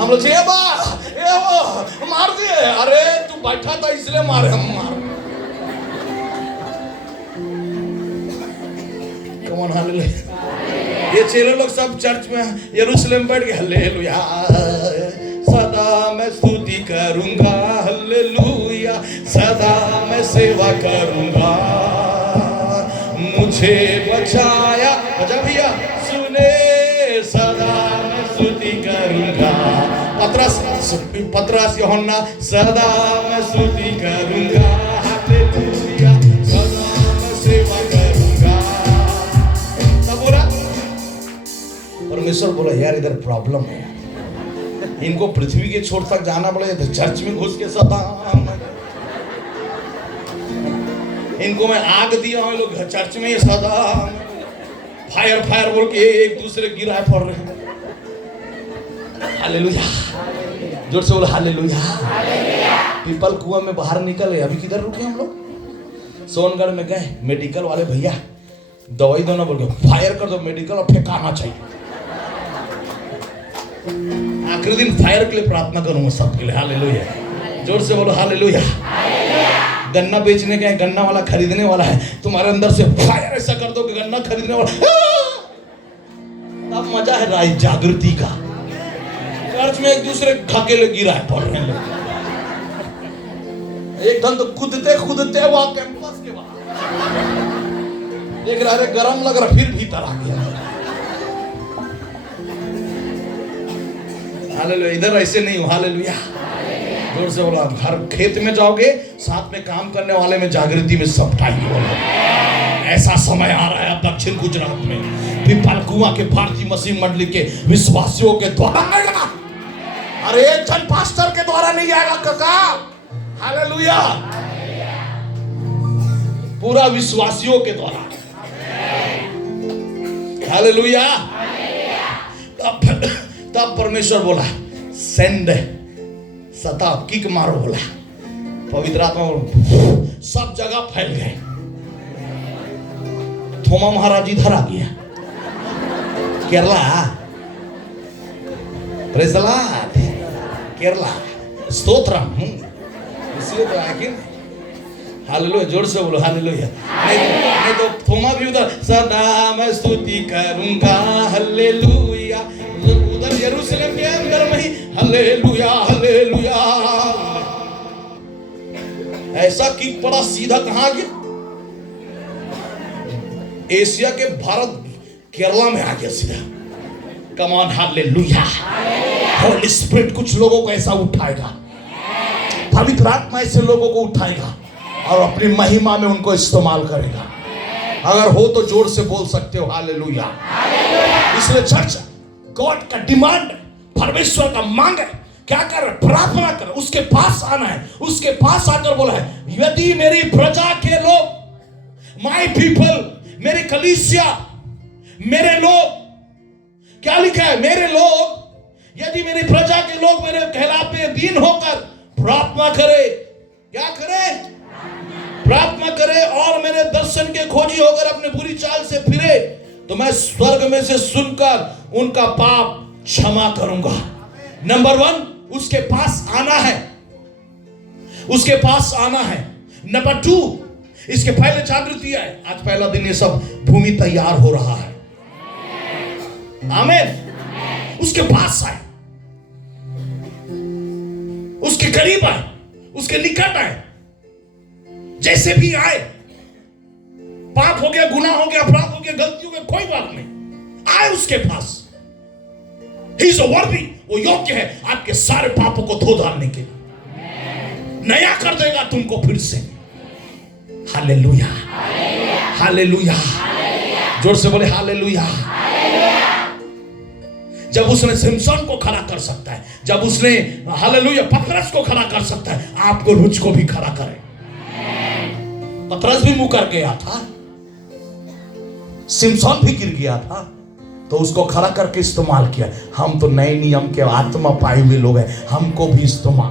हम लोग मार दिए, अरे तू बैठा था इसलिए मारे, हम मार। कौन हालेलुया। ये चेले लोग सब चर्च में यरूशलेम बैठ गए, हालेलुया सदा मैं स्तुति करूंगा, हालेलुया सदा मैं सेवा करूंगा, मुझे बचाया बचा भैया सुने, सदा मैं स्तुति करूंगा। पतरस यूहन्ना, सदा मैं स्तुति करूंगा, हालेलुया सदा मैं सेवा करूंगा। सब बोला, परमेश्वर बोला यार इधर प्रॉब्लम है, इनको पृथ्वी के छोर तक जाना पड़ेगा, तो चर्च में घुस के सदा इनको मैं आग दिया हूं, लोग चर्च में सदा फायर फायर बोल के एक दूसरे गिराए पड़ रहे हैं। हालेलुया, जोर से बोलो हालेलुया। पीपल कुआं में बाहर निकले, अभी किधर रुके हम लोग? सोनगढ़ में गए, मेडिकल वाले भैया दवाई दो ना बोल के फायर कर दो मेडिकल और फेंकाना चाहिए। आखिरी दिन फायर के लिए प्रार्थना करूंगा सबके लिए, हालेलुया। जोर से बोलो हालेलुया। गन्ना बेचने गए, गन्ना वाला खरीदने वाला है, तुम्हारे अंदर से फायर ऐसा कर दो कि गन्ना खरीदने वाला, तब मजा है राय जागृति का। चर्च में एक दूसरे ढकेले गिरा है पड़ रहे लोग, एकदम तो कूदते कूदते वहां कैंपस के बाहर देख रहा है गरम लग रहा, फिर भीतर आ गया। हालेलुया, इधर ऐसे नहीं हो, हालेलुया। जोर से बोला, घर खेत में जाओगे, साथ में काम करने वाले में जागृति में सब टाइम बोलो। ऐसा समय आ रहा है अब दक्षिण गुजरात में, पीपल कुआं के भारतीय मसीह मंडली के विश्वासियों के द्वारा आएगा। अरे एक जन पास्टर के द्वारा नहीं आएगा काका, हालेलुया, पूरा विश्वासियों के द्वारा, हालेलुया। तब परमेश्वर बोला सेंड, सता किक मारो बोला, पवित्र आत्मा सब जगह फैल गए। थोमा महाराज इधर आ गया, Kerala, praise the Lord, Kerala, stotram, इसलिए तो आया कि हालेलुया, जोर से बोलो हालेलुया। नहीं तो थोमा भी उधर सदा मैं स्तुति करूंगा, हालेलुया, उधर यरूशलेम के अंदर में ही हालेलुया हालेलुया। ऐसा कि बड़ा सीधा कहां गया, एशिया के भारत केरला में आ गया सीधा। कम ऑन हालेलुया। होली स्पिरिट कुछ लोगों को ऐसा उठाएगा, पवित्र आत्मा ऐसे लोगों को उठाएगा और अपनी महिमा में उनको इस्तेमाल करेगा। अगर हो तो जोर से बोल सकते हो हालेलुया। इसलिए चर्च गॉड का डिमांड, परमेश्वर का मांग है, क्या कर, प्रार्थना कर, उसके पास आना है। उसके पास आकर बोला है, यदि मेरी प्रजा के लोग, माय पीपल, मेरे कलीसिया, मेरे लोग, क्या लिखा है, मेरे लोग, यदि मेरी प्रजा के लोग मेरे कहलावे दीन होकर प्रार्थना करे, क्या करे, प्रार्थना करे और मेरे दर्शन के खोजी होकर अपने बुरी चाल से फिरे, तो मैं स्वर्ग में से सुनकर उनका पाप क्षमा करूंगा। नंबर 1, उसके पास आना है, उसके पास आना है। नंबर 2, इसके पहले जागृति है। आज पहला दिन ये सब भूमि तैयार हो रहा है। आमीन। उसके पास आए, उसके करीब आए, उसके निकट आए, जैसे भी आए। पाप हो गया, गुनाह हो गया, अपराध हो गया, गलती हो गया, कोई बात नहीं, आए उसके पास। He is worthy, वो योग्य है आपके सारे पापों को धो डालने के लिए, नया कर देगा तुमको फिर से। हालेलुया, हालेलुया, जोर से बोले हालेलुया। जब उसने सिमसन को खड़ा कर सकता है, जब उसने हालेलुया पतरस को खड़ा कर सकता है, आपको मुझको भी खड़ा करे। पतरस भी मुकर गया था, सिमसन भी गिर गया था, तो उसको खड़ा करके इस्तेमाल किया। हम तो नए नियम के आत्मा पाए हुए लोग हैं, हमको भी इस्तेमाल।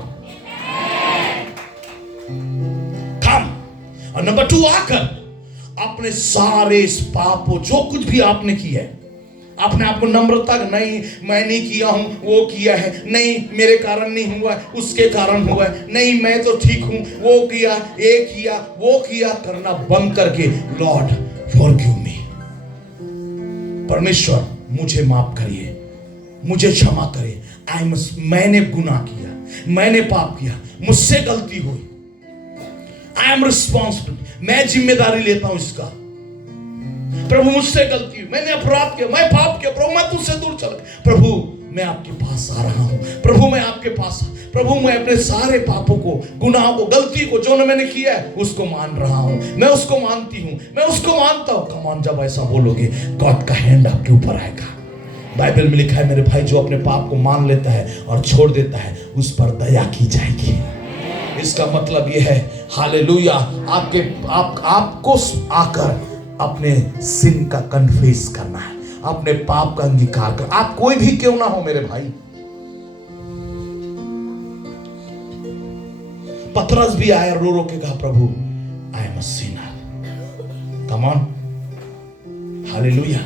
काम। और नंबर 2, आकर अपने सारे इस पापों, जो कुछ भी आपने किया है, अपने आप को नम्रता, नहीं मैं नहीं किया हूं, वो किया है, नहीं मेरे कारण नहीं हुआ है, उसके कारण हुआ है, नहीं मैं तो ठीक हूं, वो किया, ये किया, वो किया, करना बंद करके लॉर्ड फॉरगिव मी, परमेश्वर मुझे माफ करिए, मुझे क्षमा करिए। मैंने गुनाह किया, मैंने पाप किया, मुझसे गलती हुई, आई एम रिस्पॉन्सिबल, मैं जिम्मेदारी लेता हूं इसका। प्रभु मुझसे गलती, मैंने अपराध किया, मैं पाप किया, प्रभु मैं तुझसे दूर चला, प्रभु मैं आपके पास आ रहा हूं, प्रभु मैं आपके पास, प्रभु मैं अपने सारे पापों को, गुनाहों को, गलती को जो मैंने किया है उसको मान रहा हूं, मैं उसको मानती हूं, मैं उसको मानता हूं। कम ऑन, जब ऐसा बोलोगे गॉड का हैंड आपके ऊपर आएगा। बाइबल में लिखा है मेरे भाई, जो अपने पाप को मान लेता है और छोड़ देता है, उस पर दया की जाएगी। इसका मतलब यह है हालेलुया, आपको आकर अपने सिन का कन्फेस करना है, अपने पाप का अंगीकार कर। आप कोई भी क्यों ना हो मेरे भाई, पतरस भी आया, रो रो के कहा, प्रभु I am a sinner. Come on, hallelujah.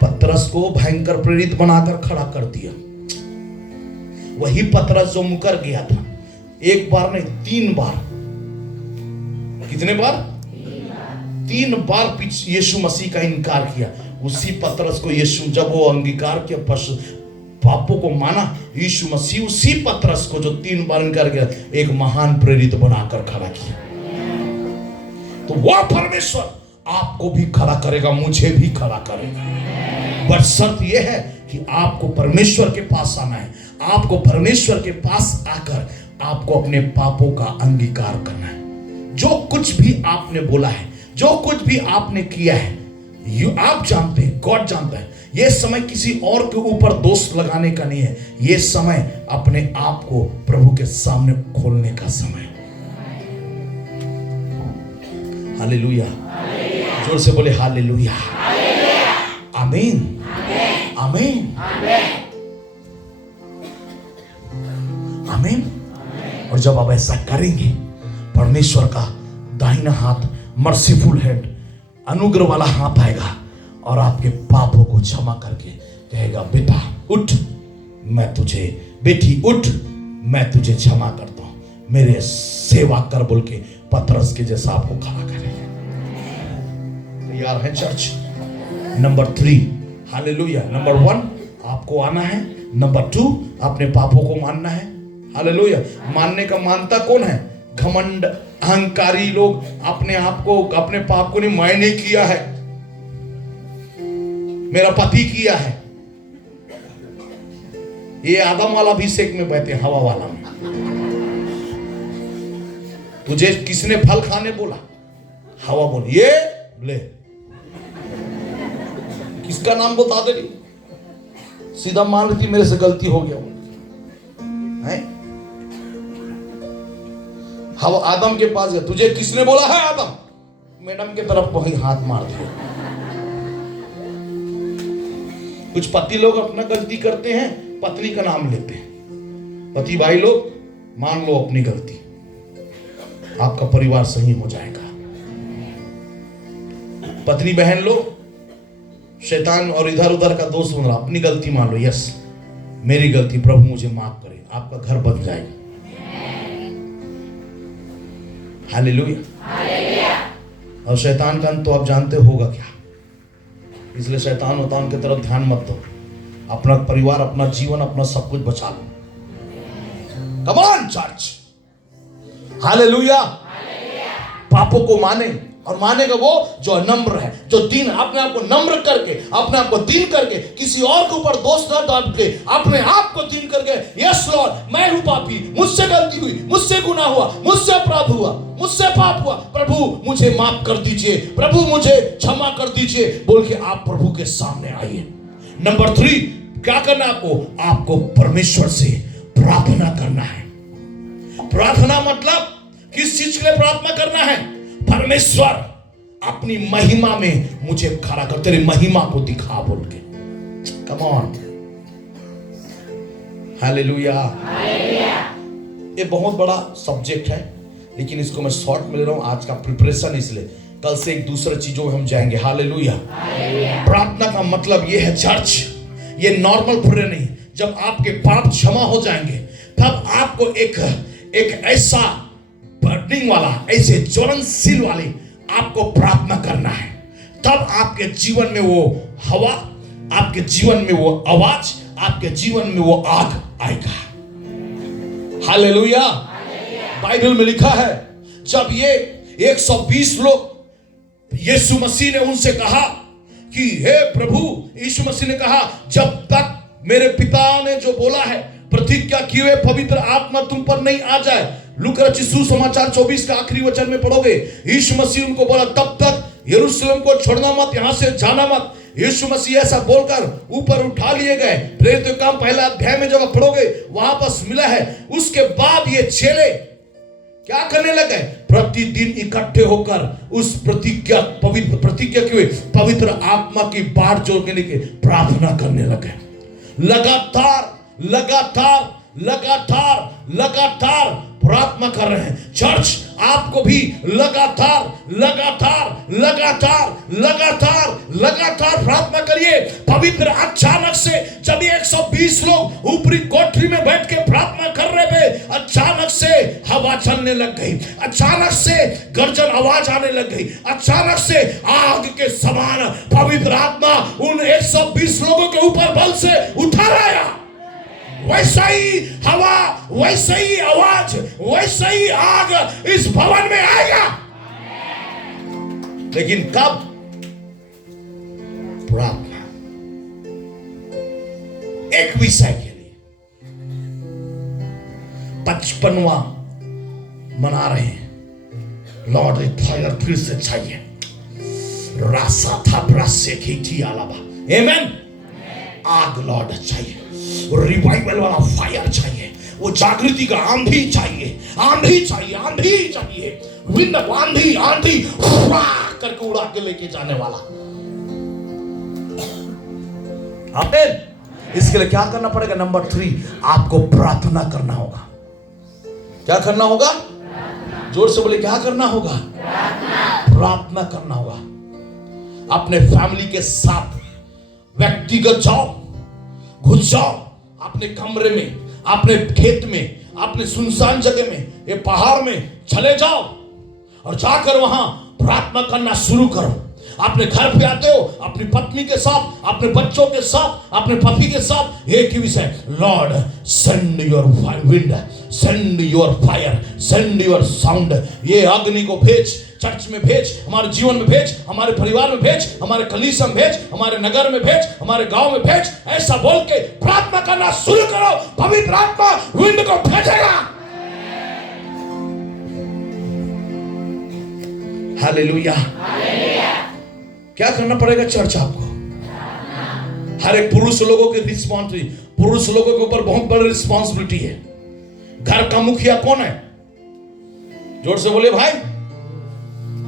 पतरस को भयंकर प्रेरित बनाकर खड़ा कर दिया। वही पतरस जो मुकर गया था, एक बार नहीं 3 बार। कितने बार? 3 बार यीशु मसीह का इनकार किया। उसी पतरस को यीशु, जब वो अंगीकार किया, पापों को माना, यीशु मसीह उसी पतरस को जो 3 बार इनकार किया, एक महान प्रेरित बनाकर खड़ा किया। तो वह परमेश्वर आपको भी खड़ा करेगा, मुझे भी खड़ा करेगा। बट शर्त यह है कि आपको परमेश्वर के पास आना है। आपको परमेश्वर के पास आकर आपको अपने पापों का अंगीकार करना है। जो कुछ भी आपने बोला है, जो कुछ भी आपने किया है, आप जानते हैं, गॉड जानता है। यह समय किसी और के ऊपर दोष लगाने का नहीं है, यह समय अपने आप को प्रभु के सामने खोलने का समय। हालेलुया, जोर से बोले हालेलुया, आमीन, आमीन, आमीन। और जब आप ऐसा करेंगे, परमेश्वर का दाहिना हाथ, मर्सीफुल हैंड, अनुग्रह वाला हाथ आएगा और आपके पापों को क्षमा करके कहेगा, बेटा उठ, मैं तुझे, बेटी उठ, मैं तुझे क्षमा करता हूं, मेरे सेवा कर, बोल के पतरस के जैसा आपको खड़ा करेगा। तैयार है चर्च? Number 3, hallelujah. नंबर 1 आपको आना है, नंबर 2 अपने पापों को मानना है। हालेलुया। मानने का मानता कौन है? घमंड, अहंकारी लोग अपने आप को, अपने पाप को नहीं, मैंने किया है, मेरा पति किया है। ये आदम वाला अभिषेक में बहते हैं, हवा वाला में। तुझे किसने फल खाने बोला? हवा बोली। ये ले, किसका नाम बता दे रही? सीधा मान रही थी मेरे से गलती हो गया है। हवा आदम के पास गया, तुझे किसने बोला है आदम? मैडम के तरफ वही हाथ मार दिया। कुछ पति लोग अपना गलती करते हैं, पत्नी का नाम लेते हैं। पति भाई लोग मान लो अपनी गलती, आपका परिवार सही हो जाएगा। पत्नी बहन लोग शैतान और इधर उधर का दोस्त बन रहा, अपनी गलती मान लो, यस मेरी गलती, प्रभु मुझे माफ करे, आपका घर बन जाएगा। हालेलुया। और शैतान का अंत तो आप जानते होगा क्या, इसलिए शैतान वतान की तरफ ध्यान मत दो, अपना परिवार, अपना जीवन, अपना सब कुछ बचा लो। Come on church, hallelujah. पापों को माने, और मानेगा वो जो नम्र है, जो दीन, अपने आप को नम्र करके, अपने आप को दीन करके, किसी और के ऊपर दोष न डाल के, अपने आप को दीन करके, यस लॉर्ड मैं हूं पापी, मुझसे गलती हुई, मुझसे गुनाह हुआ, मुझसे अपराध हुआ, मुझसे पाप हुआ, प्रभु मुझे माफ कर दीजिए, प्रभु मुझे क्षमा कर दीजिए बोल के आप प्रभु के सामने आइए। नंबर 3 क्या करना आपको परमेश्वर से प्रार्थना करना है। प्रार्थना मतलब किस चीज के लिए प्रार्थना करना है? परमेश्वर अपनी महिमा में मुझे खड़ा कर, तेरी महिमा को दिखा बोल के। कम ऑन, हालेलुया। ये बहुत बड़ा सब्जेक्ट है, लेकिन इसको मैं शॉर्ट में ले रहा हूं आज का प्रिपरेशन, इसलिए कल से एक दूसरे चीजों में हम जाएंगे। हालेलुया। प्रार्थना का मतलब ये है चर्च, ये नॉर्मल प्रेयर नहीं। जब आपके पाप क्षमा हो जाएंगे तब आपको एक ऐसा बर्निंग वाला, ऐसे ज्वलनशील वाली आपको प्रार्थना करना है। तब आपके जीवन में वो हवा, आपके जीवन में वो आवाज, आपके जीवन में वो आग आएगा। हालेलुया। बाइबल में लिखा है जब ये 120 लोग, यीशु मसीह ने उनसे कहा कि हे प्रभु, यीशु मसीह ने कहा जब तक मेरे पिता ने जो बोला है, प्रतिज्ञा की हुए पवित्र आत्मा तुम पर नहीं आ जाए। लूका रचित सुसमाचार 24 का आखिरी वचन में पढ़ोगे, यीशु मसीह उनको बोला तब तक यरूशलेम को छोड़ना मत, यहां से जाना मत। यीशु मसीह ऐसा बोलकर ऊपर उठा लिए गए। प्रेरितों के काम पहला अध्याय में जब पढ़ोगे वहां पर मिला है। उसके बाद ये चेले क्या करने लगे? प्रतिदिन इकट्ठे होकर उस प्रतिज्ञा की हुई पवित्र आत्मा की बाट जोड़ने के लिए प्रार्थना करने लगे। लगातार प्रार्थना कर रहे हैं। चर्च आपको भी लगातार प्रार्थना करिए। पवित्र अचानक से जब 120 लोग ऊपरी कोठरी में बैठ के प्रार्थना कर रहे थे, अचानक से हवा चलने लग गई, अचानक से गर्जन आवाज आने लग गई, अचानक से आग के समान पवित्र आत्मा उन 120 लोगों के ऊपर बल से उठा लाया। वैसा ही हवा, वैसा ही आवाज, वैसा ही आग इस भवन में आएगा। लेकिन कब? प्रार्थना। एक विषय के लिए 55वां मना रहे हैं। लॉर्ड एक फायर फिर से चाहिए। रासा था ब्रासे की थी आलाबा। आमेन। आग लॉर्ड चाहिए, रिवाइवल वाला फायर चाहिए, वो जागृति का आंधी चाहिए, आंधी चाहिए, विंड, आंधी करके उड़ा के लेके जाने वाला। आमीन। इसके लिए क्या करना पड़ेगा? नंबर 3 आपको प्रार्थना करना होगा। क्या करना होगा? जोर से बोले, क्या करना होगा? प्रार्थना करना होगा। अपने फैमिली के साथ व्यक्तिगत जाओ, घुस जाओ अपने कमरे में, अपने खेत में, अपने सुनसान जगह में, ये पहाड़ में चले जाओ और जाकर वहां प्रार्थना करना शुरू करो। अपने घर पे आते हो, अपनी पत्नी के साथ, अपने बच्चों के साथ, अपने पति के साथ एक ही विषय, Lord send your wind, send your fire, send your sound. ये अग्नि को भेज, चर्च में भेज, हमारे जीवन में भेज, हमारे परिवार में भेज, हमारे कलीसिया में भेज, हमारे नगर में भेज, हमारे गांव में भेज। ऐसा बोल के प्रार्थना करना शुरू करो। पवित्र आत्मा विंड को भेजेगा। हालेलुया। क्या करना पड़ेगा चर्च आपको? हर एक पुरुष लोगों की रिस्पॉन्सिबिलिटी, पुरुष लोगों के ऊपर बहुत बड़ी रिस्पॉन्सिबिलिटी है। घर का मुखिया कौन है? जोर से बोले भाई।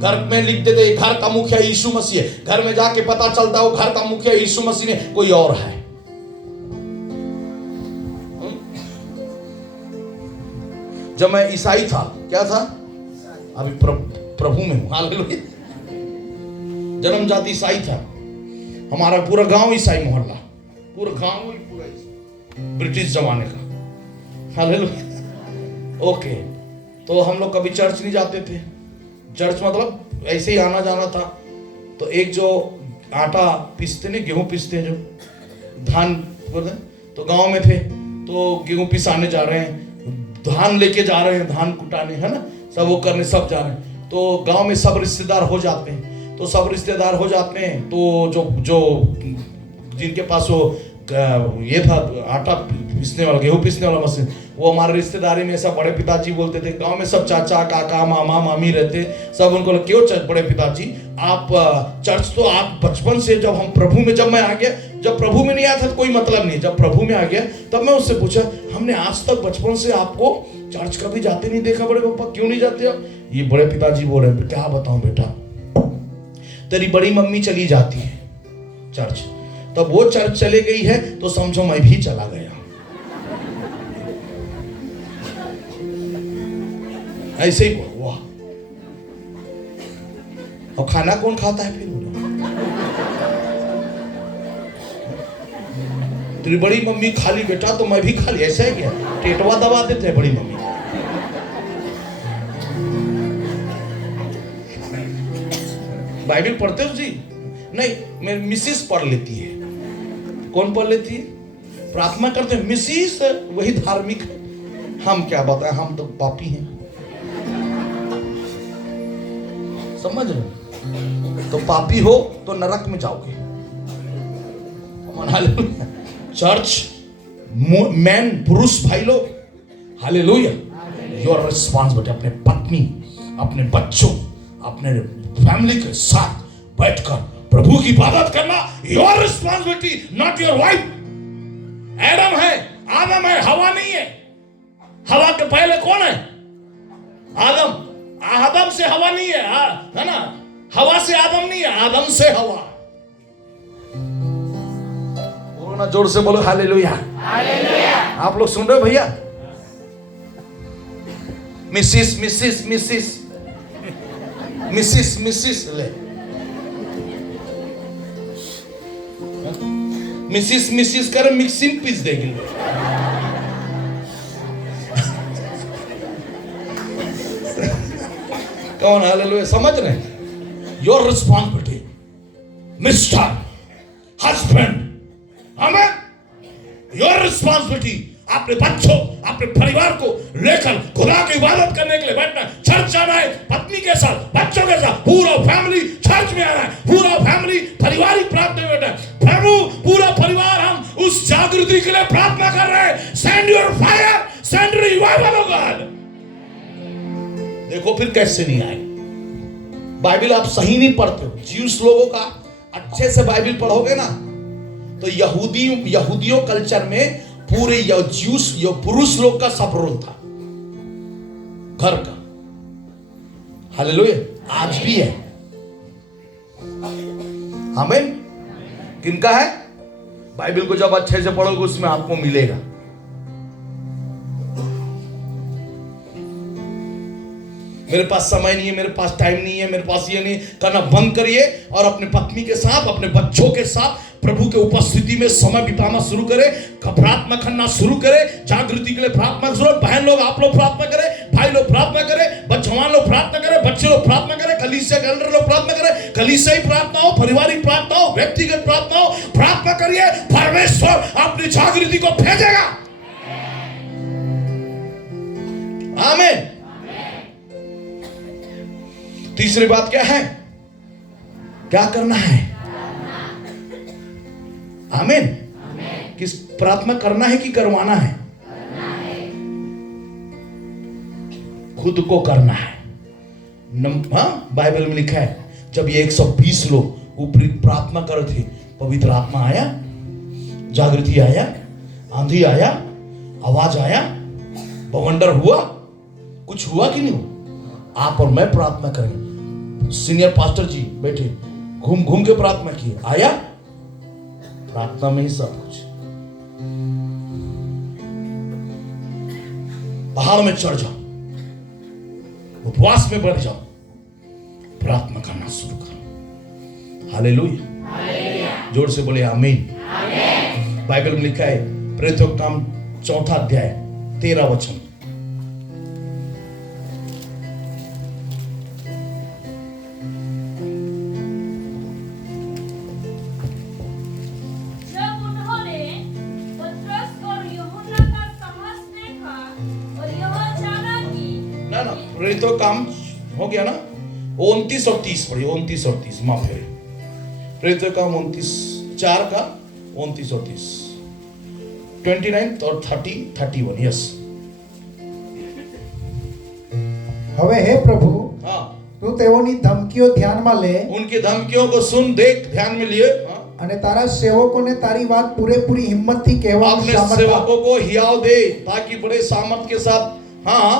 घर में लिख देते घर का मुखिया यीशु मसीह है, घर में जाके पता चलता है वो घर का मुखिया यीशु मसीह ने कोई और है। जब मैं ईसाई था, क्या था, अभी प्रभु में हूं, हालेलुया, जन्मजात ईसाई था। हमारा पूरा गांव ईसाई मोहल्ला, पूरा गांव ही पूरा ब्रिटिश जमाने का, हालेलुया। ओके, तो हम लोग कभी चर्च नहीं जाते थे। चर्च मतलब ऐसे ही आना जाना था। तो एक जो आटा पीसते नहीं, गेहूं पीसते हैं, जो धान बोलते, तो गांव में थे, तो गेहूं पिसाने जा रहे हैं, धान लेके जा रहे हैं, धान कुटाने, है ना, सब वो करने सब जा रहे हैं। तो गांव में सब रिश्तेदार हो जाते हैं, तो सब रिश्तेदार हो जाते हैं, तो जो जिनके पास वो ये था आटा पीसने वाला, गेहूं पीसने वाला मशीन, वो हमारे रिश्तेदारी में सब बड़े पिताजी बोलते थे। गांव में सब चाचा काका मामा मामी रहते, सब उनको क्यों बड़े पिताजी आप चर्च, तो आप बचपन से, जब हम प्रभु में, जब मैं आ गया, जब प्रभु में नहीं आया था तो कोई मतलब नहीं, जब प्रभु में आ गया तब मैं उससे पूछा, हमने आज तक बचपन से आपको चर्च कभी जाते नहीं देखा बड़े पापा, क्यों नहीं जाते आप? ये बड़े पिताजी बोल रहे, क्या बताऊं बेटा, तेरी बड़ी मम्मी चली जाती है चर्च, तब वो चर्च चले गई है तो समझो मैं भी चला गया। ऐसे ही बोलो, वाह। और खाना कौन खाता है फिर? तेरी बड़ी मम्मी खा ली बेटा तो मैं भी खा ली, ऐसा है क्या? टेटवा दबा देते हैं बड़ी मम्मी। बाइबल पढ़ते हो जी? नहीं, मेरी मिसिस पढ़ लेती है। कौन पढ़ लेती है? प्रार्थना करते हैं मिसिस, वही धार्मिक है। हम क्या बताएं, हम तो पापी हैं, समझ रहे? तो पापी हो तो नरक में जाओगे। हालेलुया। चर्च मैन, पुरुष भाई लोग, हालेलुया, योर रिस्पॉन्सिबिलिटी, अपने पत्नी, अपने बच्चों, अपने फैमिली के साथ बैठकर प्रभु की इबादत करना, your responsibility, not your wife. Adam है, आदम है, हवा नहीं है। हवा के पहले कौन है? आदम। आदम से हवा नहीं है ना? हवा से आदम नहीं है, आदम से हवा। बोलो ना, जोर से बोलो हालेलुया। हालेलुया। आप लोग सुन रहे हो भैया? Mrs Mrs Mrs Mrs Mrs ले, मिसिस मिसिस कर मिक्सिंग पीस देगी। कौन? हालेलुया। समझ रहे? योर रिस्पॉन्सिबिलिटी, मिस्टर हस्बैंड, हमें योर रिस्पॉन्सिबिलिटी, अपने बच्चों, अपने परिवार को लेकर खुदा की इबादत करने के लिए बैठना, चर्च जाना है, पत्नी के साथ, बच्चों के साथ, पूरा फैमिली चर्च में आना है, पूरा फैमिली पारिवारिक प्रार्थना में बैठना है। प्रभु, पूरा परिवार हम उस जागृति के लिए प्रार्थना कर रहे हैं। Send your fire, send revival of God. देखो फिर कैसे नहीं आए। बाइबल आप सही नहीं पढ़ते हो। ज्यूस लोगों का अच्छे से बाइबल पढ़ोगे ना, तो यहूदियों कल्चर में पूरे ज्यूस पुरुष लोग का सब रोल था घर का। हालेलुया। आज भी है। आमीन। किनका है? बाइबल को जब अच्छे से पढ़ोगे उसमें आपको मिलेगा। मेरे पास समय नहीं है, मेरे पास टाइम नहीं है, मेरे पास ये नहीं करना बंद करिए और अपने पत्नी के साथ, अपने बच्चों के साथ प्रभु के उपस्थिति में समय बिताना शुरू करें, प्रार्थना करना शुरू करें, जागृति के लिए प्रार्थना शुरू। बहन लोग आप लोग प्रार्थना करें, भाई लोग प्रार्थना करें, जवान लोग प्रार्थना करें, बच्चे लोग प्रार्थना करें, कलीसिया के एल्डर लोग प्रार्थना करें, कलीसियाई प्रार्थना हो, पारिवारिक प्रार्थना हो, व्यक्तिगत प्रार्थना हो, प्रार्थना करिए। परमेश्वर अपनी जागृति को भेजेगा। आमीन। तीसरी बात क्या है? क्या करना है? आमीन। किस प्रार्थना करना है कि करवाना है? खुद को करना है। बाइबल में लिखा है जब ये 120 लोग ऊपरी प्रार्थना कर रहे थे, पवित्र आत्मा आया, जागृति आया, आंधी आया, आवाज आया, बवंडर हुआ, कुछ हुआ कि नहीं हुआ? आप और मैं प्रार्थना करें। सीनियर पास्टर जी बैठे घूम घूम के प्रार्थना किए, आया प्रार्थना में ही सब कुछ। पहाड़ में चढ़ जाओ, उपवास में बढ़ जाओ, प्रार्थना करना शुरू करो। हालेलुया, जोर से बोले आमीन। बाइबल में लिखा है प्रेरितों का काम 4 अध्याय 13 वचन, जब उन्होंने पतरस और यूहन्ना का साहस देखा और यह जाना कि ना प्रेरितों काम हो गया ना, 29 और 30 पढ़िए, 29 और 30 माफ करिए। प्रेरितों काम 29:4 का 29 और 30, 29 और 30, 31 यस। હવે હે પ્રભુ हाँ, તું તેઓની ધમકીઓ ધ્યાનમાં લે उनकी धमकियों को सुन, देख, ध्यान में लिए। हाँ, અને તારા સેવકોને તારી વાત પૂરેપૂરી હિંમતથી કહેવાની अपने સામર્થ આપ। सेवकों को हियाव दे ताकि बड़े सामर्थ के साथ, हाँ,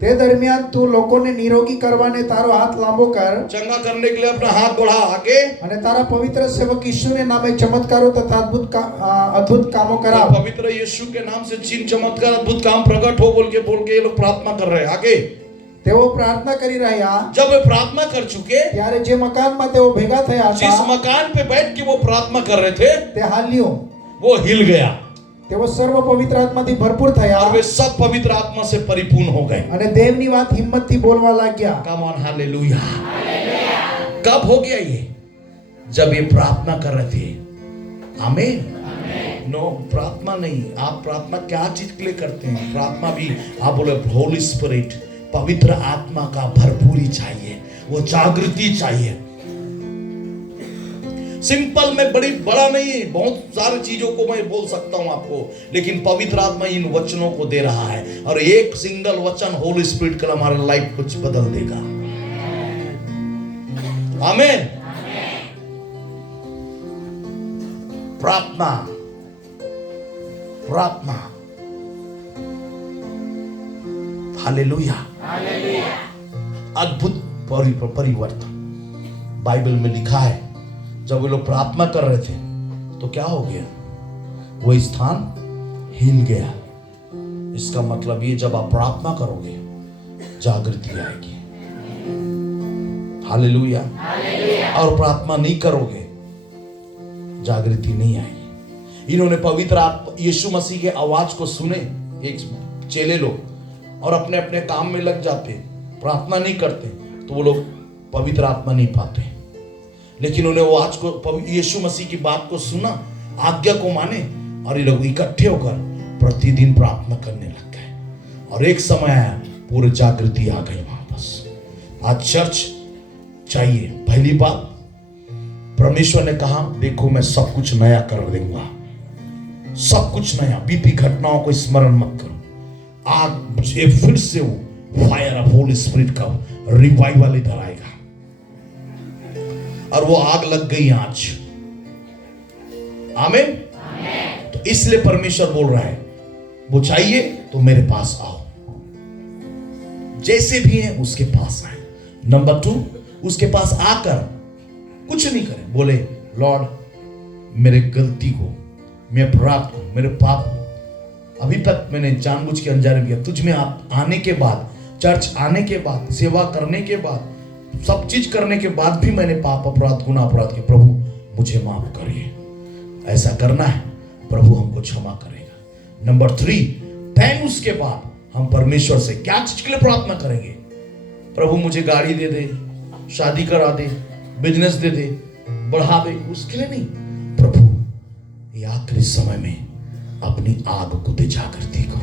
તે દરમિયાન તું લોકોને નિરોગી કરવાને તારો હાથ લાંબો કર चंगा करने के लिए अपना हाथ बढ़ा आगे। અને તારા પવિત્ર સેવક ઈસુને નામે ચમત્કારો તથા અદ્ભુત कामों કરાવ। पवित्र यीशु के नाम से चिन्ह चमत्कार अद्भुत काम प्रकट हो बोल के ये लोग प्रार्थना कर रहे हैं आगे। તેઓ પ્રાર્થના કરી રહ્યા जब वे प्रार्थना कर चुके, ત્યારે જે મકાનમાં તેઓ ભેગા થયા जिस હતા मकान पे बैठ के वो प्रार्थना कर रहे थे તે હાલ્યું। वो हिल गया તેઓ સર્વ પવિત્ર આત્માથી ભરપૂર થયા और वे सब पवित्र आत्मा से परिपूर्ण हो गए। અને દેવની વાત હિંમતથી बोलવા लाग्યા। कम ऑन हालेलुया। कब हो गया ये? जब ये प्रार्थना कर रहे थे। आमीन। नो, प्रार्थना नहीं। आप प्रार्थना क्या चीज के लिए करते हैं? प्रार्थना भी आप बोले होली स्पिरिट, पवित्र आत्मा का भरपूरी चाहिए, वो जागृति चाहिए। सिंपल में बड़ा नहीं, बहुत सारी चीजों को मैं बोल सकता हूं आपको, लेकिन पवित्र आत्मा इन वचनों को दे रहा है और एक सिंगल वचन होली स्पिरिट का हमारा लाइफ कुछ बदल देगा। आमीन। प्रार्थना, प्रार्थना, हालेलुया, अद्भुत परिवर्तन। बाइबल में लिखा है जब वे लोग प्रार्थना कर रहे थे तो क्या हो गया? वो स्थान हिल गया। इसका मतलब ये, जब आप प्रार्थना करोगे जागृति आएगी। हालेलुया। और प्रार्थना नहीं करोगे जागृति नहीं आएगी। इन्होंने पवित्र यीशु मसीह के आवाज को सुने, एक चेले लोग, और अपने अपने काम में लग जाते, प्रार्थना नहीं करते, तो वो लोग पवित्र आत्मा नहीं पाते। लेकिन उन्हें वो आज को यीशु मसीह की बात को सुना, आज्ञा को माने, और ये लोग इकट्ठे होकर प्रतिदिन प्रार्थना करने लग गए। और एक समय आया, पूरी जागृति आ गई वहां बस। आज चर्च चाहिए। पहली बात, परमेश्वर ने कहा देखो मैं सब कुछ नया कर दूंगा, सब कुछ नया। बीती घटनाओं को स्मरण मत करो। आज ये फिर से वो फायर ऑफ होली स्पिरिट का रिवाइवल इधर आएगा। और वो आग लग गई आज। आमीन। तो इसलिए परमेश्वर बोल रहा है वो चाहिए तो मेरे पास आओ, जैसे भी है उसके पास आए। नंबर 2, उसके पास आकर कुछ नहीं करें, बोले लॉर्ड मेरे गलती को, मेरे अपराध को, मेरे पाप को अभी तक मैंने जानबूझ के अनजाने किया। तुझ में आप आने के बाद, चर्च आने के बाद, सेवा करने के बाद, सब चीज करने के बाद भी मैंने पाप अपराध गुनाह अपराध किया, प्रभु मुझे माफ करिए। ऐसा करना है, प्रभु हमको क्षमा करेगा। नंबर 3, देन उसके बाद हम परमेश्वर से क्या चीज के लिए प्रार्थना करेंगे? प्रभु मुझे गाड़ी दे दे, शादी करा दे, बिजनेस दे दे, बढ़ा दे, उसके लिए नहीं। प्रभु ये आखिरी समय में अपनी आग को दे जागृति को,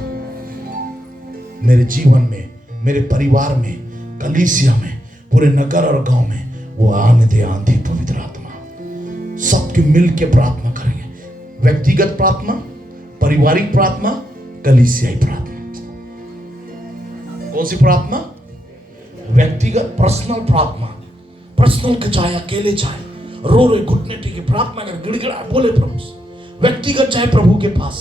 मेरे जीवन में, मेरे परिवार में, कलीसिया में, पूरे नगर और गांव में वो आने दे आंधी पवित्र आत्मा। सबके मिल के प्रार्थना करेंगे। व्यक्तिगत प्रार्थना, पारिवारिक प्रार्थना, कलीसियाई प्रार्थना। कौन सी प्रार्थना? व्यक्तिगत पर्सनल प्रार्थना, पर्सनल के चाहे अकेले चाहे, रो रहे, घुटने टेके, प्रार्थना करें, गिड़गिड़ा बोले प्रभु से। व्यक्तिगत जाए प्रभु के पास,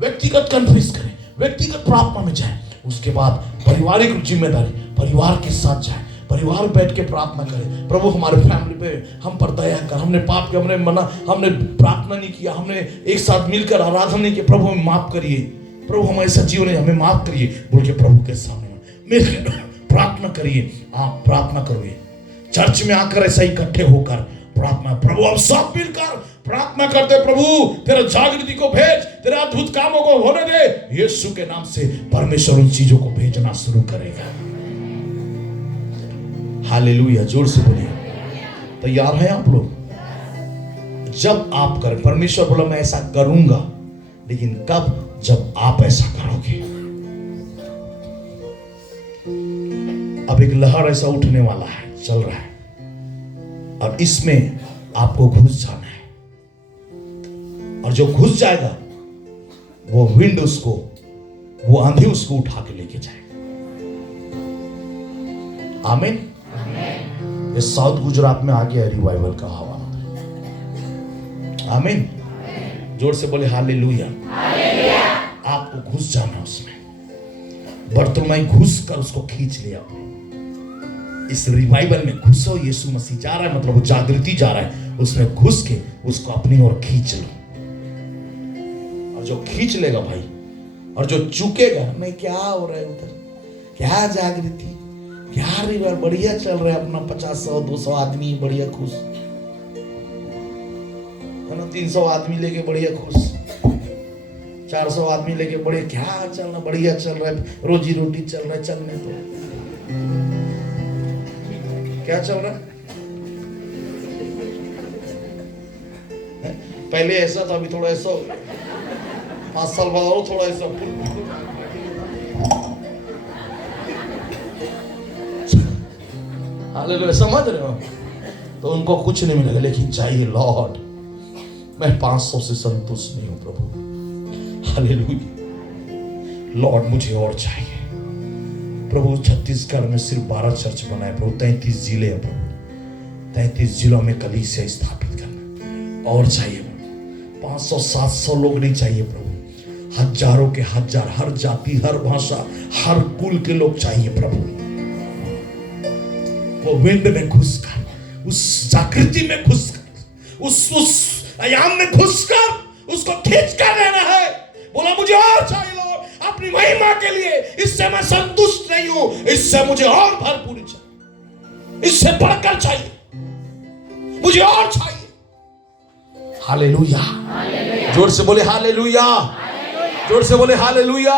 व्यक्तिगत कन्फ्यूज करें, व्यक्तिगत प्रार्थना में जाए। उसके बाद पारिवारिक जिम्मेदारी, परिवार के साथ जाए, परिवार बैठ के प्रार्थना करें, प्रभु हमारे फैमिली पे हम पर दया कर, हमने पाप किया, हमने प्रार्थना नहीं किया, हमने एक साथ मिलकर आराधना नहीं किया, प्रभु हमें माफ करिए, प्रभु हमारे साथ जीवन है, हमें माफ करिए बोल के प्रभु के सामने मिलकर प्रार्थना करिए। आप प्रार्थना करोगे, चर्च में आकर ऐसा इकट्ठे होकर प्रार्थना, प्रभु हम सब मिलकर प्रार्थना करते, प्रभु तेरा जागृति को भेज, तेरे अद्भुत कामों को होने दे। यीशु के नाम से परमेश्वर उन चीजों को भेजना शुरू करेगा। हालेलुया, जोर से बोलिए। तैयार हैं आप लोग? जब आप करें, परमेश्वर बोला मैं ऐसा करूंगा, लेकिन कब? जब आप ऐसा करोगे। अब एक लहर ऐसा उठने वाला है, चल रहा है, और इसमें आपको घुस जाना है, और जो घुस जाएगा वो विंड उसको, वो आंधी उसको उठा के लेके जाएगा। आमीन। ये साउथ गुजरात में आ गया रिवाइवल का हवा। आमीन। जोर से बोले हालेलुया। आपको घुस जाना उसमें। बर्तुलमाई घुस कर उसको खींच लिया। इस रिवाइवल में घुसो, यीशु मसीह जा रहा है, मतलब वो जागृति जा रहा है, उसमें घुस के उसको अपनी ओर खींच लो। और जो खींच लेगा भाई, और जो चुकेगा नहीं, क्या हो रहा है उधर, क्या जागृति, क्या रिवाइवल, बढ़िया चल रहा है अपना, 50-100-200 आदमी बढ़िया खुश है ना, 300 आदमी लेके बढ़िया खुश, 400 आदमी लेके बढ़िया, क्या चलना, बढ़िया चल रहा है, रोजी रोटी चल रहा है, चलने तो क्या चल रहा है? पहले ऐसा था, अभी थोड़ा ऐसा, 5 साल बाद और थोड़ा ऐसा, हालेलुया, समझ रहे हो? तो उनको कुछ नहीं मिलेगा, लेकिन चाहिए लॉर्ड, मैं 500 से संतुष्ट नहीं हूं प्रभु, हालेलुया, लॉर्ड मुझे और चाहिए प्रभु। छत्तीसगढ़ में सिर्फ 12 चर्च बनाए प्रभु, 33 जिले हैं प्रभु, 33 जिलों में कलीसिया स्थापित करना और चाहिए प्रभु। 500-700 लोग नहीं चाहिए प्रभु, हजारों के हजार, हर जाति, हर भाषा, हर कुल के लोग चाहिए प्रभु। वो विंड में घुसकर, उस जागृति में घुसकर, उस आयाम में घुसकर उसको खींच कर लेना है। बोला मुझे और चाहिए लोग, अपनी महिमा के लिए, इससे मैं संतुष्ट नहीं हूं, इससे मुझे और भरपूरी चाहिए, इससे बढ़कर चाहिए, मुझे और चाहिए। हालेलुया, जोर से बोले हालेलुया, जोर से बोले हालेलुया।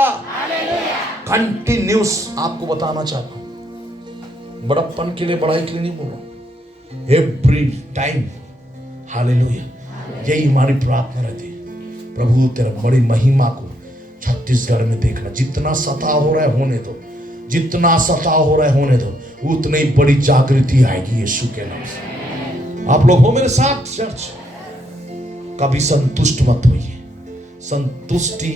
कंटिन्यूस आपको बताना चाहता हूं, बड़प्पन के लिए, बड़ाई के लिए नहीं बोल रहा, एवरी टाइम। हालेलुया, यही हमारी प्रार्थना रहती है, प्रभु तेरा बड़ी महिमा को छत्तीसगढ़ में देखना। जितना सता हो रहा है होने दो, जितना सता हो रहा है होने दो, उतनी बड़ी जागृति आएगी यीशु के नाम से। आप लोग हो मेरे साथ चर्च? कभी संतुष्ट मत होइए, संतुष्टि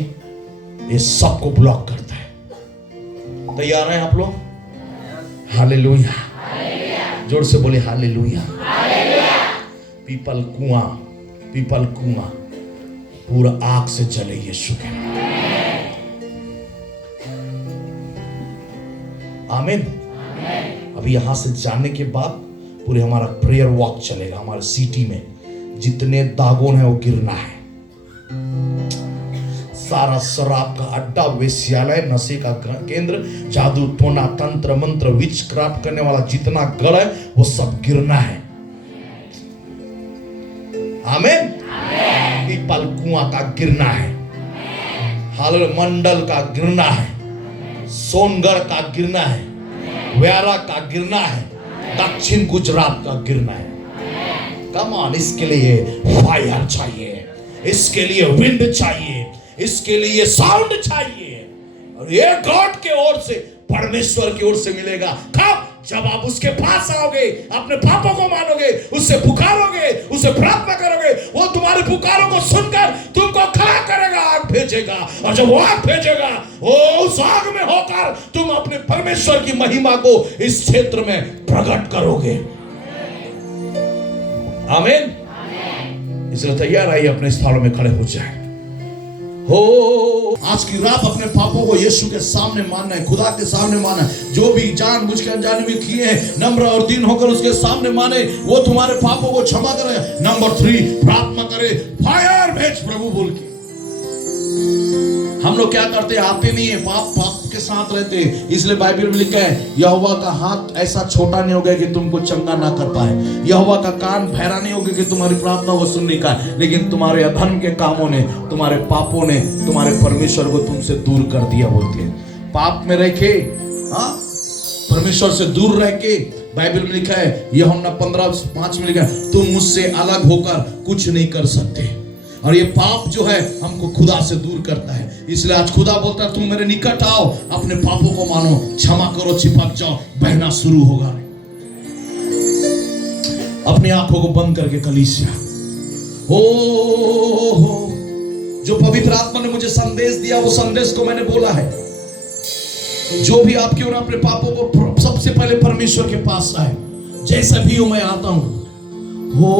ये सबको ब्लॉक करता है। तैयार हैं आप लोग? हालेलुया, जोर से बोले हालेलुया। पीपल कुआं, पीपल कुआं पूरा आग से जले यीशु के नाम। आमीन। अभी यहां से जाने के बाद पूरे हमारा प्रेयर वॉक चलेगा। हमारे सिटी में जितने दागोन है वो गिरना है। सारा शराब का अड्डा, वेश्यालय, नशे का केंद्र, जादू टोना, तंत्र मंत्र, विच क्राफ्ट करने वाला जितना गढ़ है वो सब गिरना है। आमीन। पीपल कुआं का गिरना है, हालेलुया, मंडल का गिरना है, सोनगढ़ का गिरना है, व्यारा का गिरना है, दक्षिण गुजरात का गिरना है। कम ऑन, इसके लिए फायर चाहिए, इसके लिए विंड चाहिए, इसके लिए साउंड चाहिए, और ये गॉड के ओर से, परमेश्वर की ओर से मिलेगा। कब? जब आप उसके पास आओगे, अपने पापों को मानोगे, उससे पुकारोगे, उससे प्रार्थना करोगे, वो तुम्हारी पुकारों को सुनकर तुमको खड़ा करेगा, आग भेजेगा, और जब वो आग भेजेगा, वो उस आग में होकर तुम अपने परमेश्वर की महिमा को इस क्षेत्र में प्रकट करोगे। आमीन। इसलिए तैयार आइए, अपने स्थानों में खड़े हो जाए। हो आज की रात अपने पापों को यीशु के सामने मानना है, खुदा के सामने मानना है। जो भी जानबूझ के अनजाने में किए हैं, नम्र और दीन होकर उसके सामने माने, वो तुम्हारे पापों को क्षमा करे। नंबर 3, प्रार्थना करे, फायर भेज प्रभु बोल के। हम लोग क्या करते हैं, आते नहीं है, पाप के साथ रहते हैं। इसलिए बाइबल में लिखा है, यहोवा का हाथ ऐसा छोटा नहीं होगा कि तुमको चंगा ना कर पाए, यहोवा का कान बहरा नहीं होगा कि तुम्हारी प्रार्थना को सुनने का, लेकिन तुम्हारे अधर्म के कामों ने, तुम्हारे पापों ने तुम्हारे परमेश्वर को तुमसे दूर कर दिया बोलते हैं। पाप में रह के, परमेश्वर से दूर रह के, बाइबल में लिखा है, यूहन्ना 15:5 में लिखा है, तुम मुझसे अलग होकर कुछ नहीं कर सकते। और ये पाप जो है हमको खुदा से दूर करता है। इसलिए आज खुदा बोलता है, तुम मेरे निकट आओ, अपने पापों को मानो, क्षमा करो, चिपक जाओ, बहना शुरू होगा। अपनी आंखों को बंद करके कलीसिया, हो जो पवित्र आत्मा ने मुझे संदेश दिया, वो संदेश को मैंने बोला है। जो भी आपके और अपने पापों को सबसे पहले परमेश्वर के पास आए, जैसा भी हूं मैं आता हूं। हो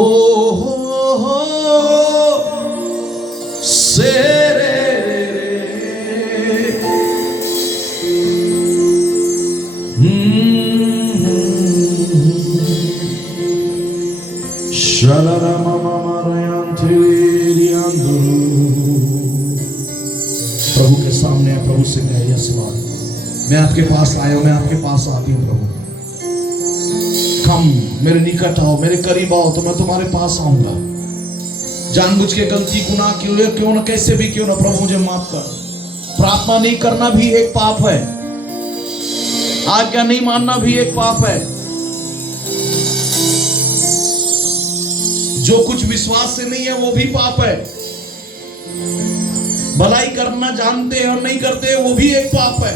प्रभु के सामने, प्रभु से कहे, यस लॉर्ड, मैं आपके पास आया हूं, मैं आपके पास आती हूं प्रभु। कम मेरे निकट आओ, मेरे करीब आओ, तो मैं तुम्हारे पास आऊंगा। जानबूझ के गलती गुनाह क्यों ना, कैसे भी क्यों ना, प्रभु मुझे माफ कर। प्रार्थना नहीं करना भी एक पाप है, आज्ञा नहीं मानना भी एक पाप है। जो कुछ विश्वास से नहीं है वो भी पाप है। भलाई करना जानते हैं और नहीं करते हैं, वो भी एक पाप है।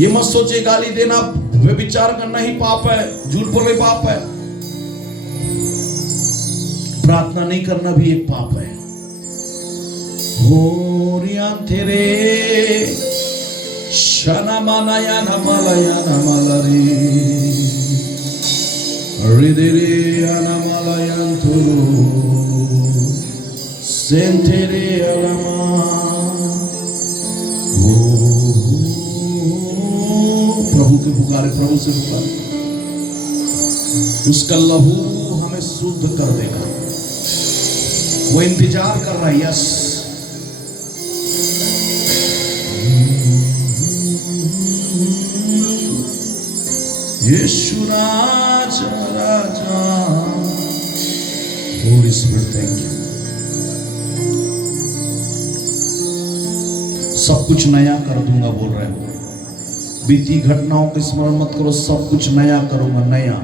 ये मत सोचे गाली देना, व्यभिचार करना ही पाप है, झूठ बोलना पाप है। प्रार्थना नहीं करना भी एक पाप है। हो रिया तेरे शना मानाया न मालाया न मालारे हृदय न मालाया तुलो सेंटेरे अलमा। प्रभु के पुकारे, प्रभु से पुकारे, उसका लहू हमें शुद्ध कर देगा। वो इंतजार कर रहा है। यस, यीशु राजा राजा। Holy spirit, thank you. सब कुछ नया कर दूंगा बोल रहे हो। बीती घटनाओं के स्मरण मत करो, सब कुछ नया करूंगा, नया।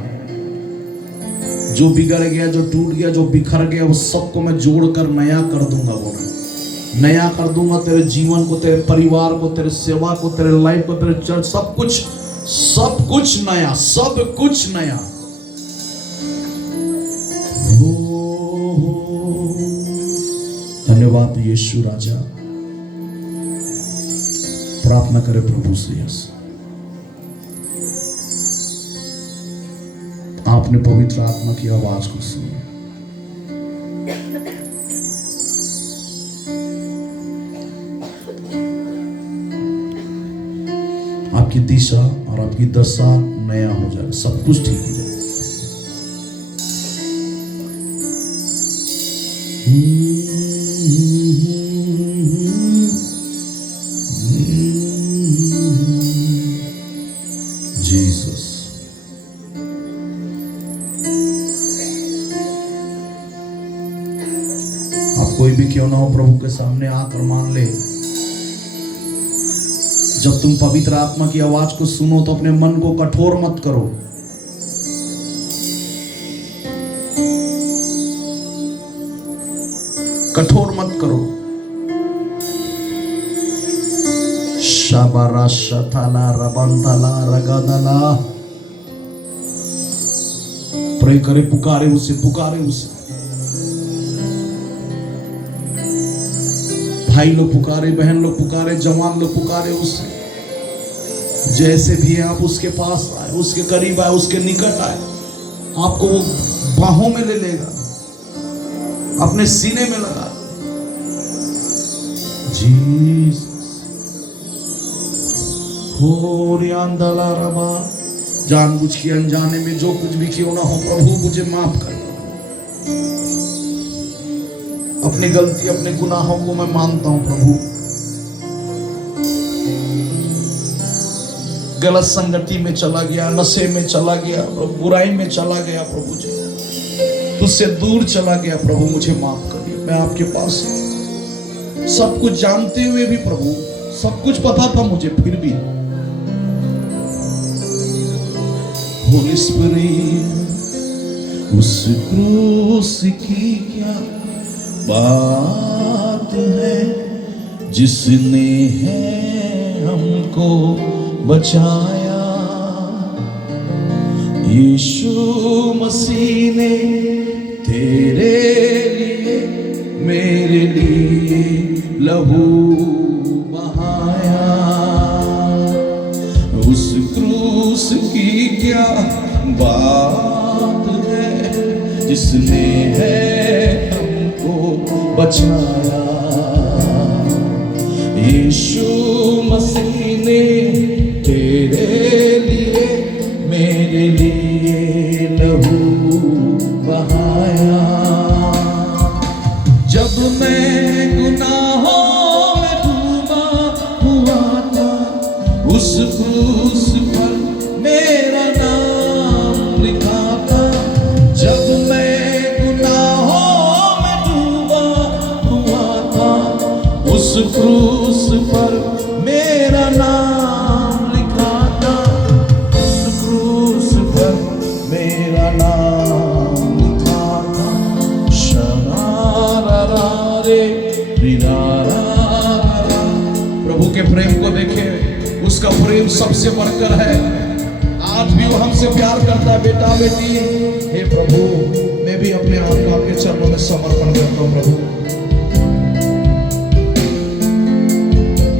जो बिगड़ गया, जो टूट गया, जो बिखर गया, वो सबको मैं जोड़कर नया कर दूंगा बोल रहे। नया कर दूंगा तेरे जीवन को, तेरे परिवार को, तेरे सेवा को, तेरे लाइफ को, तेरे चर्च, सब कुछ नया, सब कुछ नया। धन्यवाद यीशु राजा। प्रार्थना करे प्रभु से। यस, आपने पवित्र आत्मा की आवाज को सुना। आपकी दिशा और आपकी दशा नया हो जाएगा, सब कुछ ठीक हो जाएगा। जीसस, आप कोई भी क्यों ना हो, प्रभु के सामने आकर मान ले। जब तुम पवित्र आत्मा की आवाज को सुनो तो अपने मन को कठोर मत करो। कठोर मत करो। शाबारा शथाला रबंतला रगदला। प्रे करे, पुकारे उसे, पुकारे उसे। भाई लोग पुकारे, बहन लोग पुकारे, जवान लोग पुकारे उसे। जैसे भी आप उसके पास आए, उसके करीब आए, उसके निकट आए। आपको वो बाहों में ले लेगा, अपने सीने में लगा। जीसस हो रियांदला रबा, जानबूझ के अनजाने में जो कुछ भी क्यों ना हो प्रभु मुझे माफ कर। अपनी गलती अपने गुनाहों को मैं मानता हूं प्रभु। गलत संगति में चला गया, नशे में चला गया, बुराई में चला गया प्रभु जी, तुझसे दूर चला गया प्रभु, मुझे माफ करिए। मैं आपके पास सब कुछ जानते हुए भी प्रभु, सब कुछ पता था मुझे, फिर भी होली स्पिरिट, उस क्रूस की क्या बात है जिसने है हमको बचाया। यीशु मसीह ने तेरे लिए मेरे लिए लहू बहाया। उस क्रूस की क्या बात है जिसने है हमको बचाया। यीशु मसीह ने तेरे लिए मेरे लिए लहू बहाया। जब मैं गुनाहों में डूबा हुआ था, उस क्रूस पर मेरा नाम लिखा था। जब मैं गुनाहों में डूबा हुआ था, उस क्रूस पर मेरा नाम लिखा था। उस क्रूस पर मेरा नाम लिखा था। शरारा रे रिरारा। प्रभु के प्रेम को देखे, उसका प्रेम सबसे बढ़कर है। आज भी वो हमसे प्यार करता है। बेटा बेटी, हे प्रभु, मैं भी अपने आप को आपके चरणों में समर्पण करता हूँ प्रभु।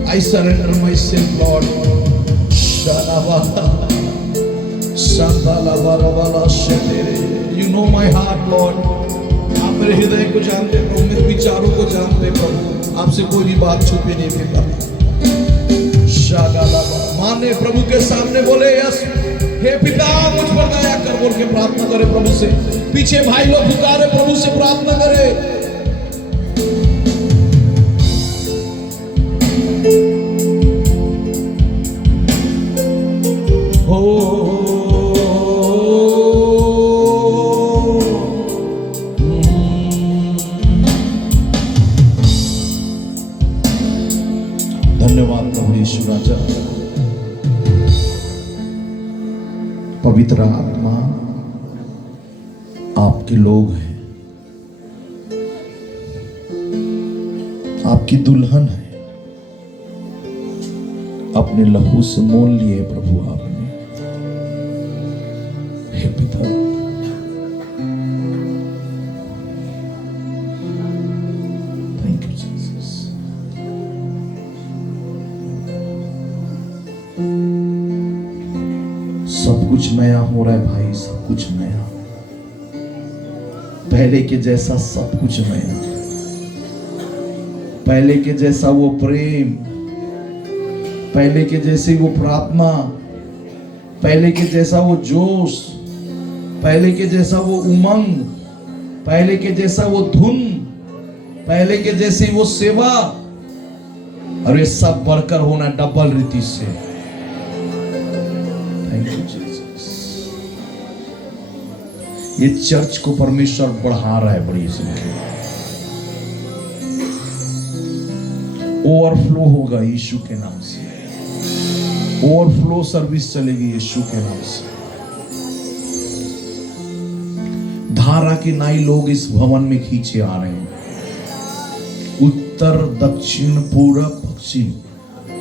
I surrender myself, Lord. You know my heart, Lord. आप मेरे हृदय को जानते प्रभु, मेरे विचारों को जानते प्रभु। आपसे कोई भी बात छुपी नहीं देता। माने प्रभु के सामने बोले, यस हे पिता मुझ पर दया कर बोल के प्रार्थना करे प्रभु से। पीछे भाई लोग पुकारे, प्रभु से प्रार्थना करे। धन्यवाद प्रभु यीशु राजा। पवित्र आत्मा आपके लोग हैं, आपकी दुल्हन है। अपने लहू से मोल लिए प्रभु आपने। हे पिता, थैंक यू जीसस। सब कुछ नया हो रहा है भाई, सब कुछ नया, पहले के जैसा सब कुछ नया। पहले के जैसा वो प्रेम, पहले के जैसी वो प्रार्थना, पहले के जैसा वो जोश, पहले के जैसा वो उमंग, पहले के जैसा वो धुन, पहले के जैसी वो सेवा, और ये सब बढ़कर होना डबल रीति से। Thank you Jesus. ये चर्च को परमेश्वर बढ़ा रहा है बड़ी संख्या। ओवरफ्लो होगा यीशु के नाम से। ओवरफ्लो सर्विस चलेगी यीशु के नाम से। धारा के नाई लोग इस भवन में खींचे आ रहे हैं। उत्तर दक्षिण पूर्व पश्चिम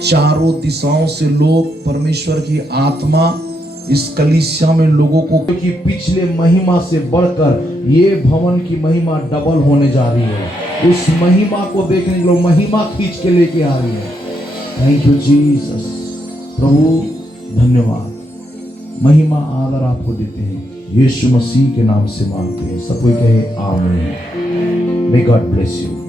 चारों दिशाओं से लोग, परमेश्वर की आत्मा इस कलीसिया में लोगों को, कि पिछले महिमा से बढ़कर ये भवन की महिमा डबल होने जा रही है। उस महिमा को देखने के लिए महिमा खींच के लेके आ रही है। Thank you Jesus. प्रभु धन्यवाद, महिमा आदर आपको देते हैं। यीशु मसीह के नाम से मांगते हैं। सब कोई कहे आमीन। May God bless you.